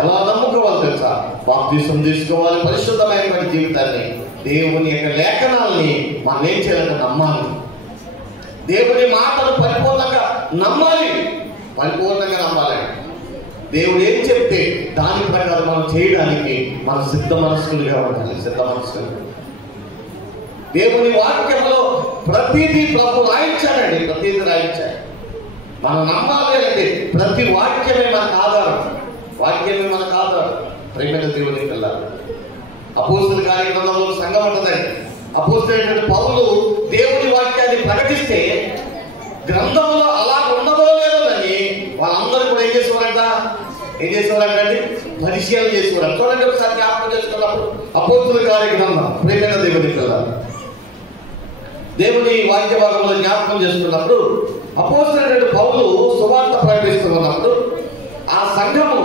ఎలా నమ్ముకోవాలి తెలుసా? బాప్తిసం తీసుకోవాలి, పరిశుద్ధమైనటువంటి జీవితాన్ని, దేవుని యొక్క లేఖనాల్ని మనం ఏం చేయాలంటే నమ్మాలి. దేవుని మాటలు పరిపూర్ణంగా నమ్మాలి. దేవుడు ఏం చెప్తే దాని ప్రకారం మనం చేయడానికి మనం సిద్ధ మనస్కులుగా ఉండాలి. దేవుని వాక్యంలో ప్రతిదీ ప్రభు రాయించాడండి, ప్రతిదీ రాయించాడు. మనం నమ్మాలి అంటే ప్రతి వాక్యమే మనకు ఆధారం. వాక్యమే మనకు ఆధారం. ప్రేమైన దేవునికి వెళ్ళాలి. అపోస్తల కార్యక్రమంలో సంఘం ఉంటుందండి. అపోస్తలుడైన పౌలు దేవుని వాక్యాన్ని ప్రకటిస్తే గ్రంథంలో అలా ఉన్నదో లేదో అని వాళ్ళందరూ కూడా ఏం చేసేవారంటే పరిశీలన చేసేవారు. చూడండి ఒకసారి జ్ఞాపకం చేసుకున్నప్పుడు అపోస్తల కార్యక్రమం ప్రేమైన దేవునికి వెళ్ళాలి. దేవుని వాక్య భాగంలో జ్ఞాపకం చేసుకున్నప్పుడు అపోస్తలుడైన పౌలు సువార్త ప్రకటిస్తున్నప్పుడు ఆ సంఘము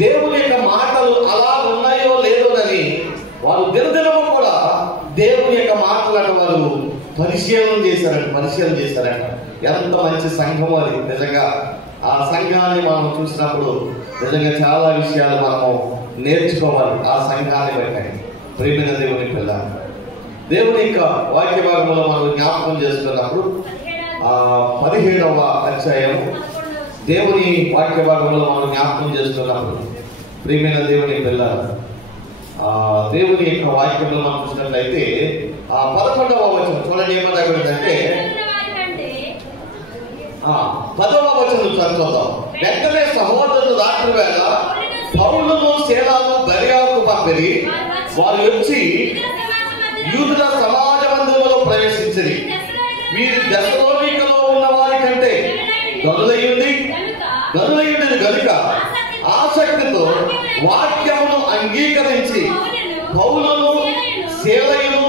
దేవుని యొక్క మాటలు అలా ఉన్నాయో లేదోనని వారు దినదినము కూడా దేవుని యొక్క మాటలను వారు పరిశీలన చేశారంట. ఎంత మంచి సంఘము అది. నిజంగా ఆ సంఘాన్ని మనం చూసినప్పుడు నిజంగా చాలా విషయాలు మనము నేర్చుకోవాలి. ఆ సంఘాన్ని బట్టి ప్రేమైన దేవుని పిల్లలు దేవుని యొక్క వాక్య భాగంలో మనం జ్ఞాపకం చేసుకున్నప్పుడు 17వ అధ్యాయం దేవుని వాక్య భాగంలో మనం జ్ఞాపకం చేస్తున్నప్పుడు ప్రియమైన దేవుని పిల్లలు దేవుని యొక్క వాక్యంలో మనం చూసినట్లయితే 11వ వచనం చూడండి ఏమంటే 10వ వచనం చదువుతాం. వెంటనే సహోదరులు రాత్రి వేళ పౌలును శీలాను బెరయాకు పంపిరి. వారు వచ్చి యూదుల సమాజ మందిరంలో ప్రవేశించింది. వీరి దశలోనికలో ఉన్న వారి కంటే గనులయ్యుంది గనుక ఆసక్తితో వాక్యమును అంగీకరించి పౌలును శీలయును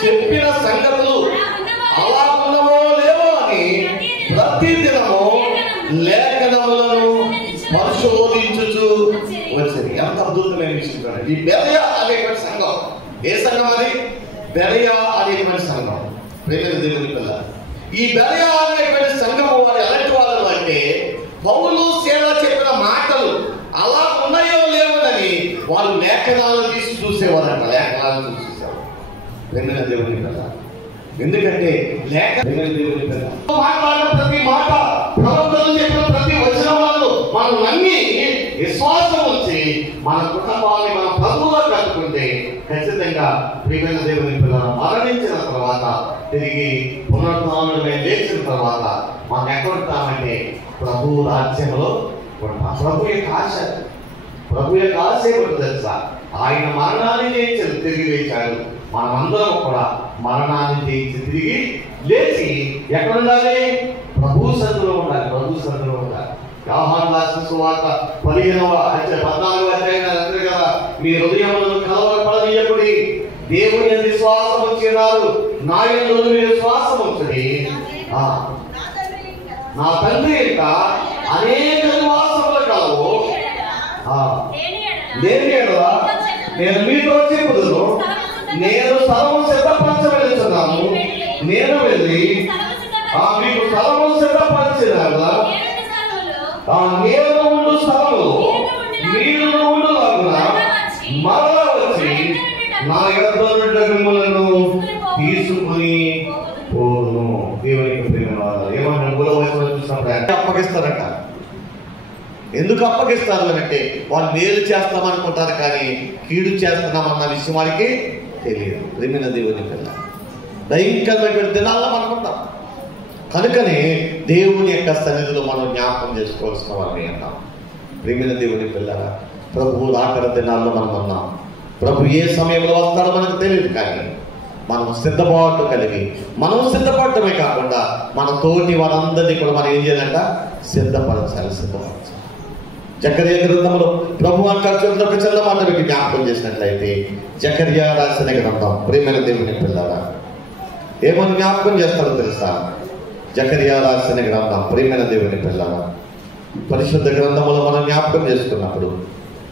చెప్పిన సంగతులు అలా ఉన్నవో లేవో అని ప్రతిదినము లేఖనములను పరిశోధించుచు వచ్చింది. ఎంత అద్భుతమైన విషయం. ఈ బెరయ అనేటువంటి సంఘం ఏ సంఘం అది? బెరయ అనేటువంటి సంఘం. ప్రేమైన దేవుని పిల్ల ఈ బెరయ అనేటువంటి సంఘం వారు ఎలాంటి వాళ్ళు అంటే పౌలు శీల చెప్పిన మాటలు అలా ఉన్నాయో లేవోనని వాళ్ళు లేఖనాలు తీసి చూసేవారంట. ప్రేమైన దేవుని పిల్ల ఎందుకంటే మాట్లాడిన ప్రతి మాట ప్రవక్తలు చెప్పిన ప్రతి వచనాలను మనం నమ్మి విశ్వాసం ఉంచి మన కుటుంబాన్ని మన ప్రభువుగా కట్టుకుంటే ఖచ్చితంగా ప్రియమైన దేవుని పిల్లలు మరణించిన తర్వాత తిరిగి పునరుద్ధానమై లేచిన తర్వాత మనం ఎక్కడ ఉంటామంటే ప్రభు రాజ్యంలో ఉంటాం. ప్రభు యొక్క ఆశ ఏమిటో తెలుసా? ఆయన మరణాన్ని జయించాడు, తిరిగి లేచాడు. మనమందరం కూడా మరణాన్ని జయించి తిరిగి లేచి ఎక్కడ ఉండాలి? ప్రభు సన్నిధిలో ఉండాలి. యోహాను రాసిన సువార్త 14వ అధ్యాయం కదా, మీ హృదయములను కలవరపడనీయకుడి, దేవుని యందు విశ్వాసం ఉంచినారు, నా యందు మీరు విశ్వాసం ఉంచుడి. నా తండ్రి యొక్క అనేక నివాసములు కలవు. నేను మీతో చెప్పుదును, నేను స్థలము సిద్ధపరచవెళ్తున్నాను. నేను వెళ్ళి మీకు స్థలము సిద్ధపరిచినారా? నేను ఉండు స్థలము మీరు ఉండులాగున మరలా వచ్చి నా యొద్ద నుండి మిమ్మలను తీసుకుని పోను. దేవునికి ఏమన్నా చూసినప్పుడు అప్పగిస్తారట. ఎందుకు అప్పగిస్తారు అంటే వాళ్ళు మేలు చేస్తామనుకుంటారు, కానీ కీడు చేస్తున్నామన్న విషయం వారికి తెలియదు. ప్రేమైన దేవుని పిల్ల భయంకరమైన దినాల్లో అనుకుంటాం. కనుకనే దేవుని యొక్క సన్నిధిలో మనం జ్ఞాపకం చేసుకోవాల్సిన వారిని అన్నాం. ప్రేమైన దేవుని పిల్ల ప్రభు రాకడ దినాల్లో మనం అన్నాం. ప్రభు ఏ సమయంలో వస్తాడో మనకు తెలియదు, కానీ మనం సిద్ధపాటు కలిగి మనం సిద్ధపడటమే కాకుండా మన తోటి వారందరినీ కూడా మనం ఏం చేయాలంట? సిద్ధపరచాలి. జకర్యా గ్రంథంలో ప్రభు అంటారు, ఒక చిన్న మాట మీకు జ్ఞాపకం చేసినట్లయితే జకర్యా రాసిన గ్రంథం ప్రేమైన దేవుని పిల్లరా ఏమని జ్ఞాపకం చేస్తారో తెలుసా? జకర్యా రాసిన గ్రంథం ప్రేమైన దేవుని పిల్లరా పరిశుద్ధ గ్రంథములో మనం జ్ఞాపకం చేసుకున్నప్పుడు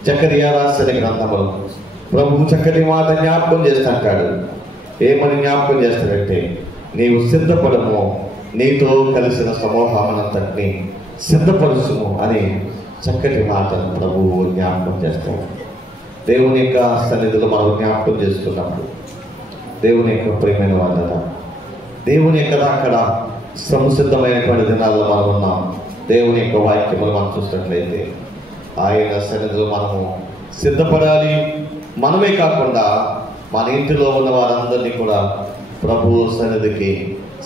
జకర్యా రాసిన గ్రంథములో ప్రభు చక్కటి మాట జ్ఞాపకం చేస్తుంటాడు. ఏమని జ్ఞాపకం చేస్తాడంటే, నీవు సిద్ధపడము, నీతో కలిసిన సమూహమనంతటిని సిద్ధపరుచుము అని చక్కటి మాటను ప్రభువు జ్ఞాపకం చేస్తాడు. దేవుని యొక్క సన్నిధిలో మనం జ్ఞాపకం చేసుకున్నప్పుడు దేవుని యొక్క ప్రియమైన వాళ్ళ దేవుని యొక్క అక్కడ సంసిద్ధమైనటువంటి దినాల్లో మనం ఉన్నాం. దేవుని యొక్క వాక్యములు మనం చూసినట్లయితే ఆయన సన్నిధిలో మనము సిద్ధపడాలి. మనమే కాకుండా మన ఇంటిలో ఉన్న వారందరినీ కూడా ప్రభు సన్నిధికి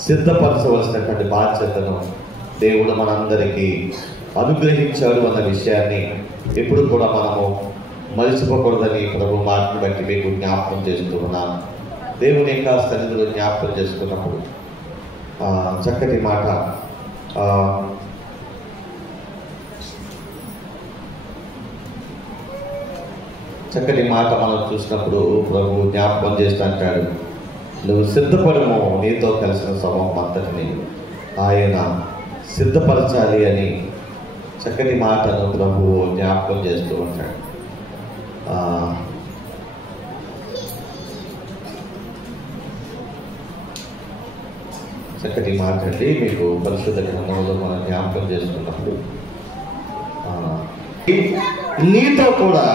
సిద్ధపరచవలసినటువంటి బాధ్యతను దేవుడు మనందరికీ అనుగ్రహించాడు అన్న విషయాన్ని ఎప్పుడు కూడా మనము మరిచిపోకూడదని ప్రభు మాటను బట్టి మీకు జ్ఞాపకం చేస్తూ ఉన్నాను. దేవుని యొక్క సన్నిధిలో జ్ఞాపకం చేసుకున్నప్పుడు చక్కటి మాట మనం చూసినప్పుడు ప్రభు జ్ఞాపకం చేస్తూ అంటాడు, నువ్వు సిద్ధపడము నీతో కలిసిన సమూహం అంతటిని ఆయన సిద్ధపరచాలి అని చక్కటి మాటను ప్రభు జ్ఞాపకం చేస్తూ ఉంటాడు. చక్కటి మాట అండి. మీకు పరిశుద్ధ గ్రంథంలో మనం జ్ఞాపకం చేసుకున్నప్పుడు నీతో కూడా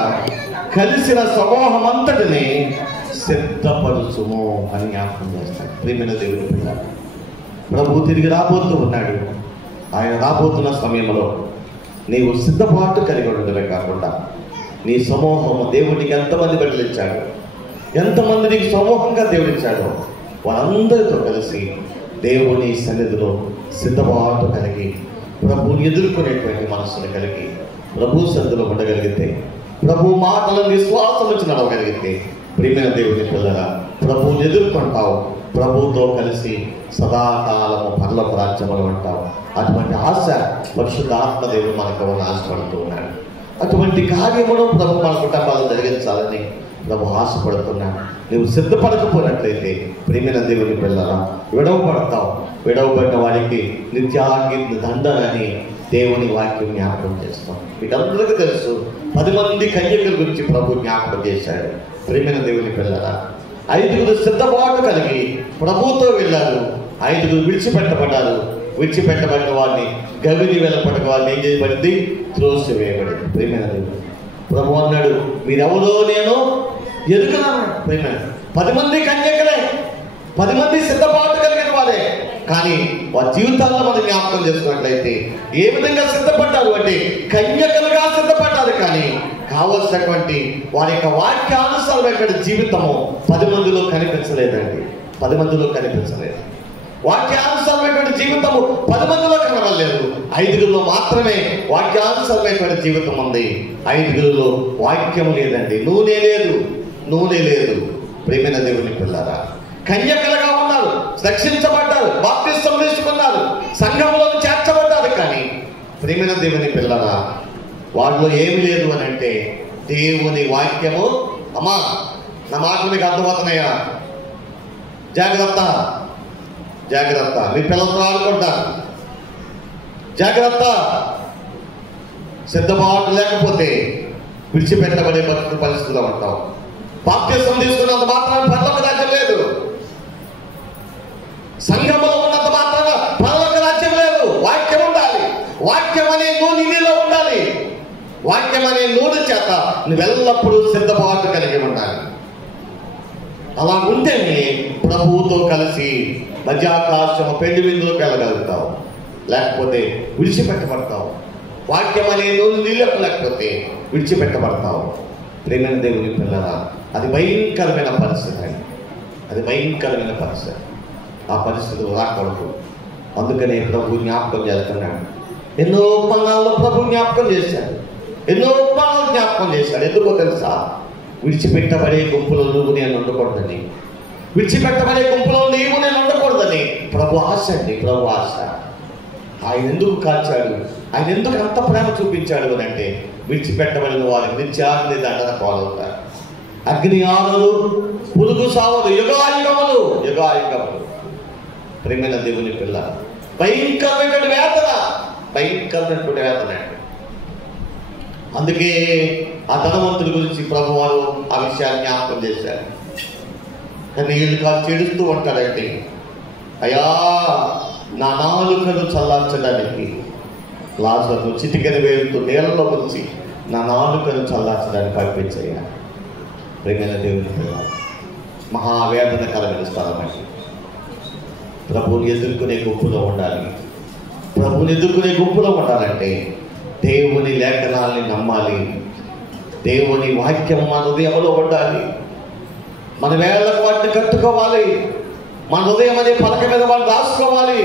కలిసిన సమూహం అంతటిని సిద్ధపరచుము అని జ్ఞాపకం చేస్తాడు. ప్రియమైన దేవుని పిల్ల, ప్రభు తిరిగి రాబోతూ ఉన్నాడు. ఆయన రాబోతున్న సమయంలో నీవు సిద్ధపాటు కలిగి ఉండడమే కాకుండా నీ సమూహము దేవుడికి ఎంతమంది బిడ్డలు ఇచ్చాడు, ఎంతమంది నీకు సమూహంగా దేవుడు ఇచ్చాడో వారందరితో కలిసి దేవుని సన్నిధిలో సిద్ధపాటు కలిగి ప్రభువుని ఎదుర్కొనేటువంటి మనస్సును కలిగి ప్రభు సన్నిధిలో ఉండగలిగితే, ప్రభు మాటలను విశ్వాసం వచ్చి నడవగలిగితే, ప్రియమైన దేవుని పిల్లల ప్రభువుని ఎదుర్కొంటావు. ప్రభువుతో కలిసి సదాకాలము పరలోక రాజ్యములో ఉంటావు. అటువంటి ఆశ పరిశుద్ధాత్మ దేవుడు మనకు ఆశపడుతూ ఉన్నాడు. అటువంటి కార్యమును ప్రభు మన కుటుంబాలు జరిగించాలని ప్రభు ఆశపడుతున్నాడు. నువ్వు సిద్ధపడకపోయినట్లయితే ప్రియమైన దేవుని పిల్లరా విడవబడతావు. విడవబడిన వాడికి నిత్యాగ్ని దండనని దేవుని వాక్యం జ్ఞాపకం చేస్తాం. వీటందరికీ తెలుసు. 10 మంది కన్యకల గురించి ప్రభు జ్ఞాపకం చేశాడు. ప్రియమైన దేవుని పిల్లరా 5 సిద్ధపాటు కలిగి ప్రభుతో వెళ్ళారు. 5 విడిచిపెట్టబడ్డారు. విడిచిపెట్టబడిన వారిని గవిని వెళ్ళపడ్డ వారిని ఏం చేయబడింది? త్రోసివేయబడింది. ప్రియమైన దేవుడు ప్రభు అన్నాడు, మీరెవరో నేను ఎరుగను. ప్రియమైన 10 మంది కన్యకలే, 10 మంది సిద్ధపాటు కలిగిన వారే. కానీ వారి జీవితాల్లో మనం జ్ఞాపకం చేసుకున్నట్లయితే ఏ విధంగా సిద్ధపడ్డారు అంటే కన్యకలుగా సిద్ధపడ్డారు. కానీ కావలసినటువంటి వారి యొక్క వాక్యానుసారమైన జీవితము 10 మందిలో కనిపించలేదండి. 10 మందిలో కనిపించలేదు. వాక్యానుసారమైనటువంటి జీవితము 10 మందిలో కనబడలేదు. 5 మాత్రమే వాక్యానుసారమైనటువంటి జీవితం ఉంది. 5 వాక్యం లేదండి. నూనె లేదు. ప్రియమైన దేవుని పిల్లరా కన్యకలుగా ఉన్నారు, రక్షించబడ్డారు, బాప్తిస్మం తీసుకున్నారు, సంఘంలో చేర్చబడ్డారు. కానీ ప్రియమైన దేవుని పిల్లరా వాళ్ళలో ఏమి లేదు అని అంటే దేవుని వాక్యము. అమ్మా నా మాట మీకు అర్థమవుతున్నాయా? జాగ్రత్త, మీ పిల్లలతో ఆడుకుంటారు. జాగ్రత్త. సిద్ధపాటు లేకపోతే విడిచిపెట్టబడే పరిస్థితిలో ఉంటావు. బాప్తిస్మం తీసుకున్నంత మాత్రాన పరలోక రాజ్యం లేదు. సంఘంలో ఉన్నంత మాత్రాన పరలోక రాజ్యం లేదు. వాక్యం ఉండాలి. వాక్యం అనే నూనె నీలో ఉండాలి. వాక్యం అనే నూనె చేత నువ్వెల్లప్పుడూ సిద్ధపాటు కలిగి ఉండాలి. అలా ఉంటేనే ప్రభువుతో కలిసి మధ్యాకాశము పెళ్లి విందులోకి వెళ్ళగలుగుతావు. లేకపోతే విడిచిపెట్టబడతావు. వాక్యం అనే నూనె నీళ్ళకు లేకపోతే విడిచిపెట్టబడతావు. ప్రియమైన దేవుని పిల్లరా అది భయంకరమైన పరిస్థితి. అది భయంకరమైన పరిస్థితి. ఆ పరిస్థితులు రాకూడదు. అందుకనే ప్రభు జ్ఞాపకం చేస్తున్నాడు. ఎన్నో ఉపమానాలు ప్రభు జ్ఞాపకం చేశాడు. ఎందుకో తెలుసా? విడిచిపెట్టబడే గుంపులో నువ్వు నేను ఉండకూడదని, విడిచిపెట్టబడే గుంపులో నీవు నేను ఉండకూడదని ప్రభు ఆశ అండి. ప్రభు ఆశ. ఆయన ఎందుకు కాల్చాడు? ఆయన ఎందుకు అంత ప్రేమ చూపించాడు అని అంటే విడిచిపెట్టబడిన వారికి నిత్యాగ్ని దండన పాలవుతారు. అగ్ని ఆనలు, పురుగు సావలు, యుగాయుగములు. ప్రియమైన దేవుని పిల్ల భయంకరమైనటువంటి వేదన. అందుకే ఆ ధనవంతుడి గురించి ప్రభు వారు ఆ విషయాన్ని జ్ఞాపకం చేశారు. కానీ వీళ్ళు కాదు చేడుస్తూ ఉంటాడండి. అయ్యా నా నాలుకను చల్లార్చడానికి లాజరును చిటికెన వేలుతో నీళ్ళలో వచ్చి నా నాలుకను చల్లార్చడానికి పంపించయ్యా. ప్రియమైన దేవుని పిల్ల మహావేదనకరమైన స్థలం అండి. ప్రభువుని ఎదుర్కొనే గుంపులో ఉండాలంటే దేవుని లేఖనాల్ని నమ్మాలి. దేవుని వాక్యం మన హృదయంలో ఉండాలి. మన వేళ్ళకు వాటిని కట్టుకోవాలి. మన హృదయం అనే పలక మీద వాళ్ళు రాసుకోవాలి.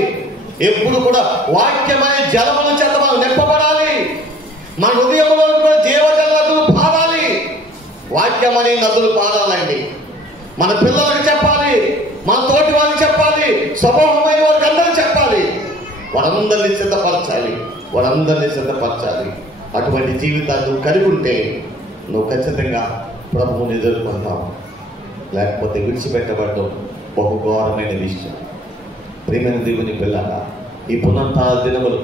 ఎప్పుడు కూడా వాక్యమనే జలముల చేత మనం నింపబడాలి. మన హృదయంలో కూడా జీవజల నదులు పారాలి. వాక్యమనే నదులు పారాలండి. మన పిల్లలకు చెప్పాలి, మన తోటి వారికి చెప్పాలి, సమూహమైన వారికి అందరూ చెప్పాలి. వారందరినీ సిద్ధపరచాలి. అటువంటి జీవితాన్ని నువ్వు కలిగి ఉంటే నువ్వు ఖచ్చితంగా ప్రభువుని ఎదుర్కొంటావు. లేకపోతే విడిచిపెట్టబడడం బహు ఘోరమైన విషయం. ప్రియమైన దేవుని పిల్లగా, ఈ పునరుత్థాన దినములు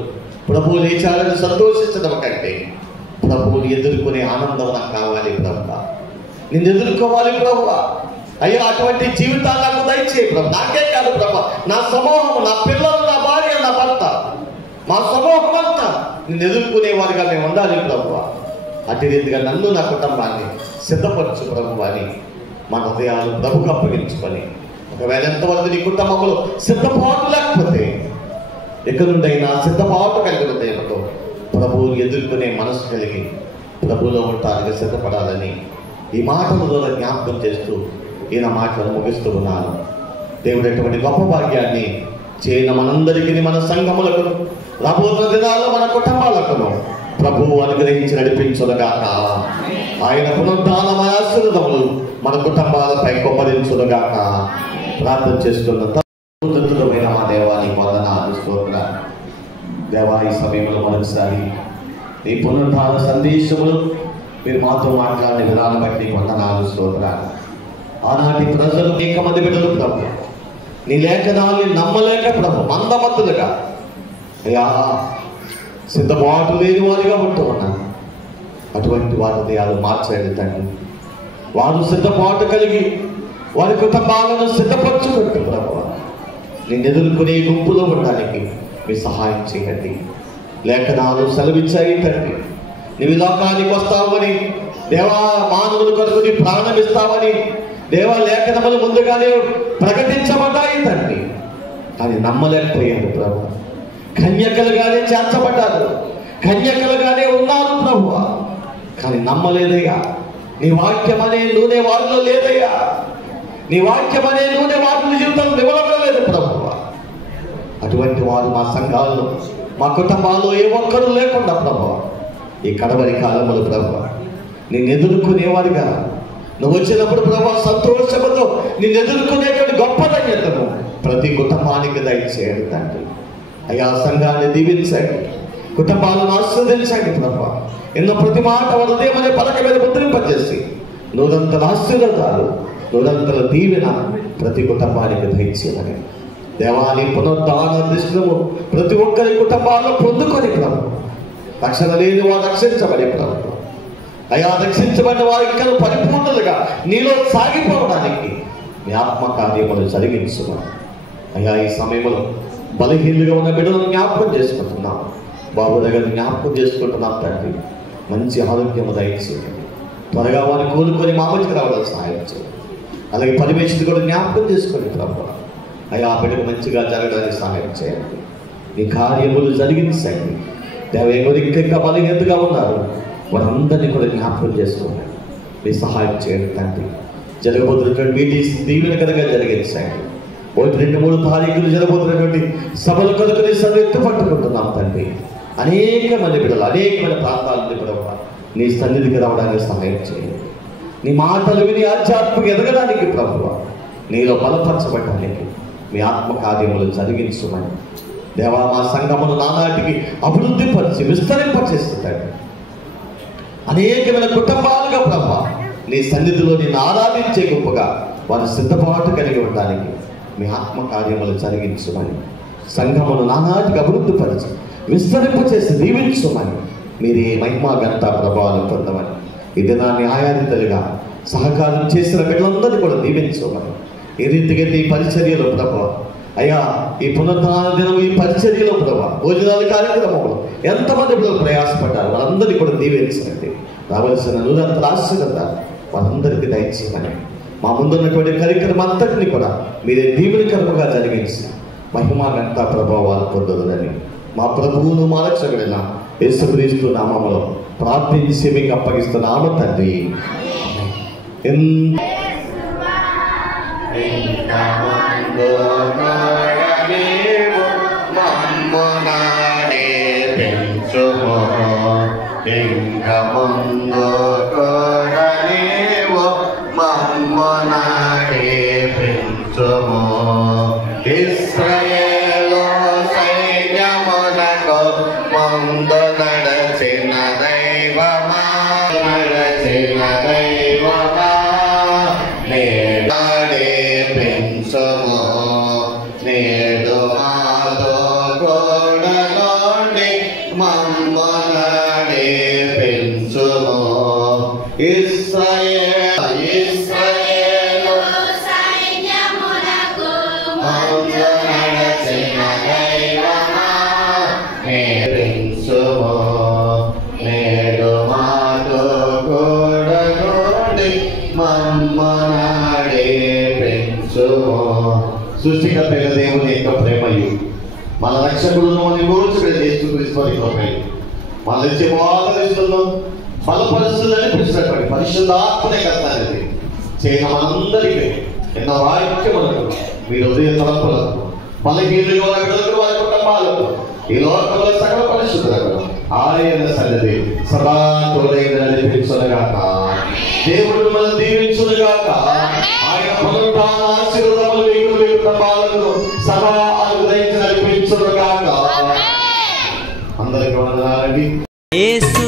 ప్రభువు లేచాలని సంతోషించడం కంటే ప్రభువుని ఎదుర్కొనే ఆనందం నాకు కావాలి ప్రభువా. నిన్ను ఎదుర్కోవాలి ప్రభువా. అయ్యా, అటువంటి జీవితాలు నాకు దయచేయి ప్రభు. నాకే కాదు ప్రభు, నా సమూహం, నా పిల్లలు, నా భార్య, నా భర్త, మా సమూహం అంతా నిన్ను ఎదుర్కొనే వారిగా మేము ఉండాలి ప్రభువా. అటు రీతిగా నన్ను, నా కుటుంబాన్ని సిద్ధపరచు ప్రభు అని మన హృదయాలు ప్రభుకు అప్పగించుకొని, ఒకవేళ ఎంతవరకు నీ కుటుంబంలో సిద్ధపాటు లేకపోతే ఎక్కడి నుండైనా సిద్ధపాటు కలిగిన దేవుడు ప్రభువుని ఎదుర్కొనే మనసు కలిగి ప్రభువులో ఉండటానికి సిద్ధపడాలని ఈ మాటల ద్వారా జ్ఞాపకం చేస్తూ ఈయన మాటలను ముగిస్తూ ఉన్నాను. దేవుడు ఎటువంటి గొప్ప భాగ్యాన్ని చేయన మనందరికీ, మన సంఘములకు, రాబోతున్న దినాల్లో మన కుటుంబాలకు ప్రభువు అనుగ్రహించి నడిపించుగాక. ఆయన పునరుద్ధాన ఆశీర్వాదములు మన కుటుంబాలపై కొమ్మరించుగాక. ప్రార్థన చేస్తున్న మా దేవానికి వందనాలు, స్తోత్రాలు. దేవా, ఈ సమయంలో మరొకసారి నీ పునరుద్ధాన సందేశములు మీరు మాతో మాట్లాడిన విధానం బట్టి వందనాలు, స్తోత్రాలు. ఆనాటి ప్రజలు అనేక మంది బిడ్డలు ప్రభు నీ లేఖనాన్ని నమ్మలేక ప్రభు మందమత్తులుగా అయ్యా సిద్ధపాటు లేని వారిగా ఉంటూ ఉన్నాను. అటువంటి వారి హృదయాలు మార్చండి తండ్రి. వారు సిద్ధపాటు కలిగి వారి కుటుంబాలను సిద్ధపరచుకుంటూ ప్రభు నిన్ను ఎదుర్కొనే గుంపులో ఉండడానికి మీ సహాయం చేయండి. లేఖనాలు సెలవిచ్చాయి తండ్రి. నీవు లోకానికి వస్తావని, దేవా మానవుల కొరకు నీ ప్రాణం ఇస్తావని దేవా లేఖనములు ముందుగానే ప్రకటించబడ్డాయి తండ్రి. కానీ నమ్మలేకపోయారు ప్రభు. కన్యకలుగానే చేర్చబడ్డారు, కన్యకలుగానే ఉన్నారు ప్రభు. కానీ నమ్మలేదయ్యా. నీ వాక్యం అనే నూనె వారిలో లేదయ్యా. నీ వాక్యం అనే నూనె వారి జీవితంలో నిలబడలేదు ప్రభు. అటువంటి వారు మా సంఘాల్లో, మా కుటుంబాల్లో ఏ ఒక్కరూ లేకుండా ప్రభు ఈ కడవరి కాలంలో ప్రభు నిన్ను ఎదుర్కొనేవారిగా నువ్వు వచ్చినప్పుడు ప్రభు సంతోషముతో నిన్ను ఎదుర్కొనేటువంటి గొప్ప ధన్యతను ప్రతి కుటుంబానికి దయచేయండి తండ్రి. అయ్యా, సంఘాన్ని దీవించండి, కుటుంబాలను ఆశీర్వదించండి ప్రభు. ఎన్నో ప్రతి మాట హృదయమనే పలక మీద ముద్రింపజేసి నూరంతల ఆశీర్వాదాలు, నూరంతల దీవెన ప్రతి కుటుంబానికి దయచేయమని దేవాని పునరుద్ధాన దృష్టిము ప్రతి ఒక్కరి కుటుంబాల్లో పొందుకొని ప్రభు రక్షణ లేని వారు రక్షించబడి ప్రభు అయ్యా, రక్షించబడిన వారికి పరిపూర్ణలుగా నీలో సాగిపోవడానికి మీ ఆత్మకార్యములు జరిగించున్నాం. అయ్యా, ఈ సమయంలో బలహీనులుగా ఉన్న బిడ్డలను జ్ఞాపకం చేసుకుంటున్నాం. బాబు దగ్గర జ్ఞాపకం చేసుకుంటున్నాం తండ్రి. మంచి ఆరోగ్యము దయచేయండి. త్వరగా వారిని కోలుకొని మా మధ్యకి రావడానికి సహాయం చేయండి. అలాగే పరివేషణ కూడా జ్ఞాపకం చేసుకోండి ప్రభు. అయ్యా, ఆ బిడ్డకు మంచిగా జరగడానికి సహాయం చేయండి. ఈ కార్యములు జరిగించండి. ఎవరు ఇంకా బలహీనతగా ఉన్నారు వారందరినీ కూడా జ్ఞాపకం చేసుకోండి. మీ సహాయం చేయండి తండ్రి. జరగబోతున్నటువంటి మీటింగ్స్ దీవెనకరంగా జరిగించండి. 1, 2, 3 తారీఖులు జరగబోతున్నటువంటి సభల కొరకు నీ సభ ఎత్తుపట్టుకుంటున్నాం తండ్రి. అనేక మంది బిడ్డలు అనేకమైన ప్రాంతాల నుండి కూడా నీ సన్నిధికి రావడానికి సహాయం చేయండి. నీ మాటలు విని ఆధ్యాత్మిక ఎదగడానికి ప్రభువా, నీలో బలపరచబడడానికి మీ ఆత్మకార్యములు జరిగించమని దేవా మా సంఘమును నానాటికి అభివృద్ధి పరిచి విస్తరింపచేస్తాడు. అనేకమైన కుటుంబాలుగా ప్రభా నీ సన్నిధిలో నిన్ను ఆరాధించే గొప్పగా వారి సిద్ధపాటు కలిగి ఉండడానికి మీ ఆత్మకార్యములు జరిగించమని సంఘమును నానాటికి అభివృద్ధి పరిచి విస్తరింపచేసి దీవించమని మీరే మహిమా ఘనత ప్రభావాలు పొందమని ఈ దినాన్ని ఆయాదితలుగా సహకారం చేసిన బిడ్డలందరినీ కూడా దీవించమని ఈ రీతిగా ఈ పరిచర్యలో ప్రభావ అయ్యా ఈ పునరుద్ధాన దినం ఈ పరిచర్యలో ప్రభావ భోజనాల కార్యక్రమంలో ఎంతమంది పిల్లలు ప్రయాసపడ్డారు వాళ్ళందరినీ కూడా దీవించండి. రావాల్సిన నూరంతల ఆశీర్వాదాలు వాళ్ళందరికీ దయచేయమని మా ముందున్నటువంటి కార్యక్రమం అంతటినీ కూడా మీరే దీవెనకరముగా జరిగించి మహిమా ఘనత ప్రభావాలు పొందదని మా ప్రభువును మా రక్షకుడైన యేసుక్రీస్తు నామములో ప్రార్థించి మీకు అప్పగిస్తున్నాము తండ్రి. ఎంత ఇంక ముందు కూడా నీవు మమ్ము నడిపించుము. ఇశ్రాయేలు సైన్యమునకు ముందు నడచిన దైవమా, నడచిన దైవమా నేడు నడిపించుము. నేడు మాతో కూడా నుండి మమ్ము నడిపించుము. ఇశ్రాయేలు సైన్యమునకు ముందు నడచిన దైవమా నడిపించుము. నేడు మాతో కూడా నుండి మమ్ము నడిపించుము. సృష్టికర్త అయిన దేవుని యొక్క ప్రేమయు మన రక్షకుడును మన విమోచకుడు యేసుక్రీస్తు వారి కృపయు మన ఇచ్చే బాధలను బలపరుస్తుందని పిలిచినటువంటి పరిశుద్ధాత్మనే కర్తనేది చేయన మనందరికీ ఎన్నో వాక్యములకు మీ హృదయ తలంపులకు బలహీనులుగా వారి కుటుంబాలకు ఈ లోకంలో సకల పరిశుద్ధులకు ఆయన సన్నిధి సదా తోడైన నడిపించునుగాక. దేవుడు మనం దీవించునుగాక. ఆయన పునరుత్థాన ఆశీర్వాదములు మీ కుటుంబాలకు సదా అనుగ్రహించి నడిపించునుగాక. అందరికీ వందనాలండి. యేసు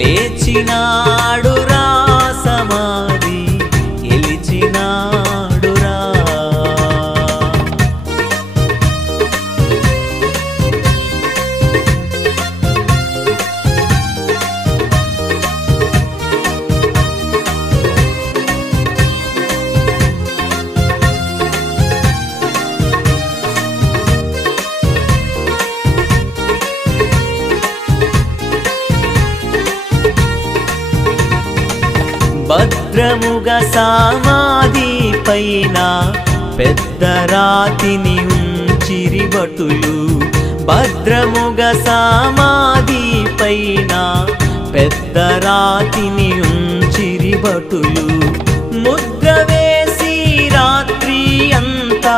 లేచినాడురా, సమాధి గెలిచినాడురా. భద్రముగా సమాధి పైన పెద్ద రాతిని ఉంచిరి భటులు. భద్రముగా సమాధి పైన పెద్ద రాతిని ఉంచిరి భటులు. ముద్ర వేసి రాత్రి అంతా,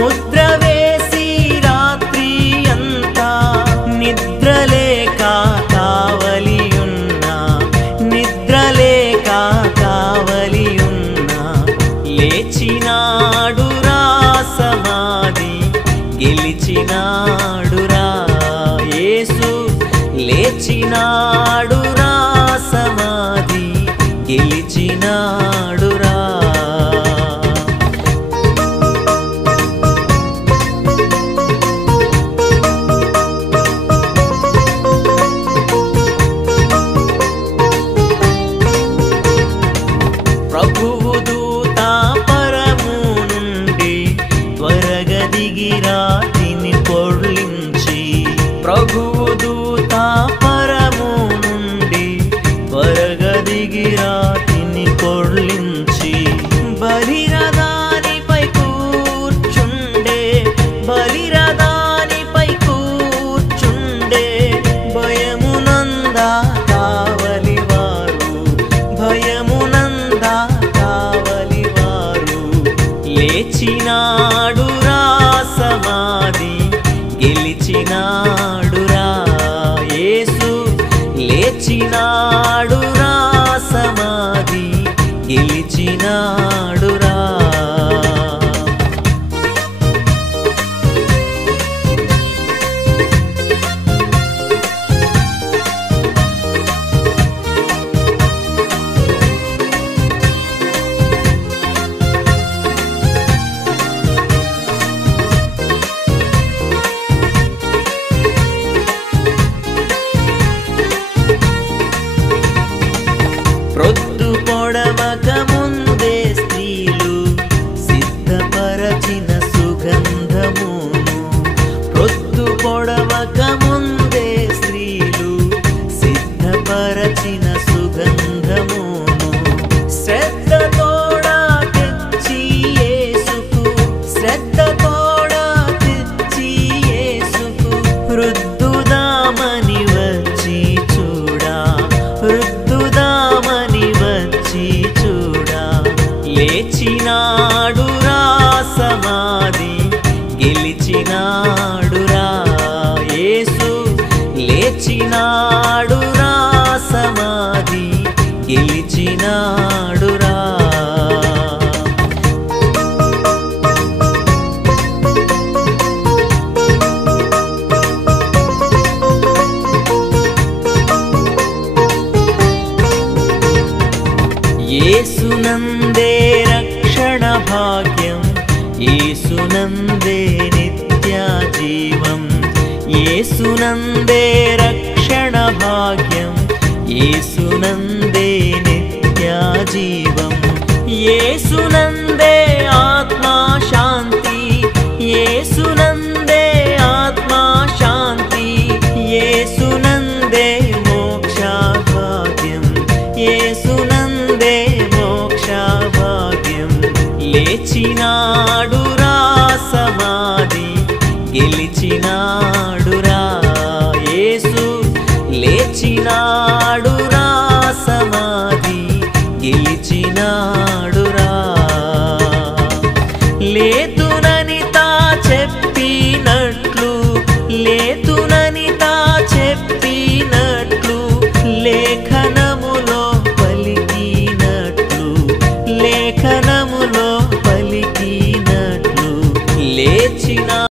ముద్ర వేసి రాత్రి అంతా నిద్రలేక కావలి ఉన్నా, నిద్రలేక కావలి ఉన్నా. లేచినాడురా, సమాధి గెలిచినాడురా. యేసు లేచినాడురా, సమాధి గెలిచినాడురా. ప్రభువు దూత పరము నుండి త్వరగా దిగి రాతిని పొర్లించి, ప్రభువు దూత పరము నుండి త్వరగా దిగి రాతిని పొర్లించి, బలిరదానిపై కూర్చుండే, బలిరదానిపై కూర్చుండే. భయమునందా కావలివారు, భయమునందా కావలివారు. లేచినాడురా, సమాధి గెలిచినాడురా. యేసు లేచినాడురా, సమాధి గెలిచినాడురా. ప్రొద్దు పొడవక ముందే స్త్రీలు సిద్ధపరచిన సుగంధమును, ప్రొద్దు పొడవక ముందే స్త్రీలు సిద్ధపరచిన సుగంధమును. శ్రద్ధతోడా తెచ్చి యేసుకు, శ్రద్ధతోడా తెచ్చి యేసుకు రుద్దుదామని వచ్చి చూడా, రుద్దుదామని వచ్చి చూడా. లేచినాడురా, సమాధి గెలిచినాడురా. యేసు లేచినాడురా, సమాధి గెలిచినాడురా. యేసునందే రక్షణ భాగ్యం, యేసునందే నిత్య జీవం. యేసునందే రక్షణ భాగ్యం, యేసునందే నిత్య జీవం. యేసునందే ఆత్మా శాంతి, యేసునందే ఆత్మా శాంతి. యేసునందే మోక్ష భాగ్యం, యేసునందే మోక్ష భాగ్యం. లేచినాడురా సమాధి గెలిచినాడురా. యేసు లేచినాడురా సమాధి గెలిచి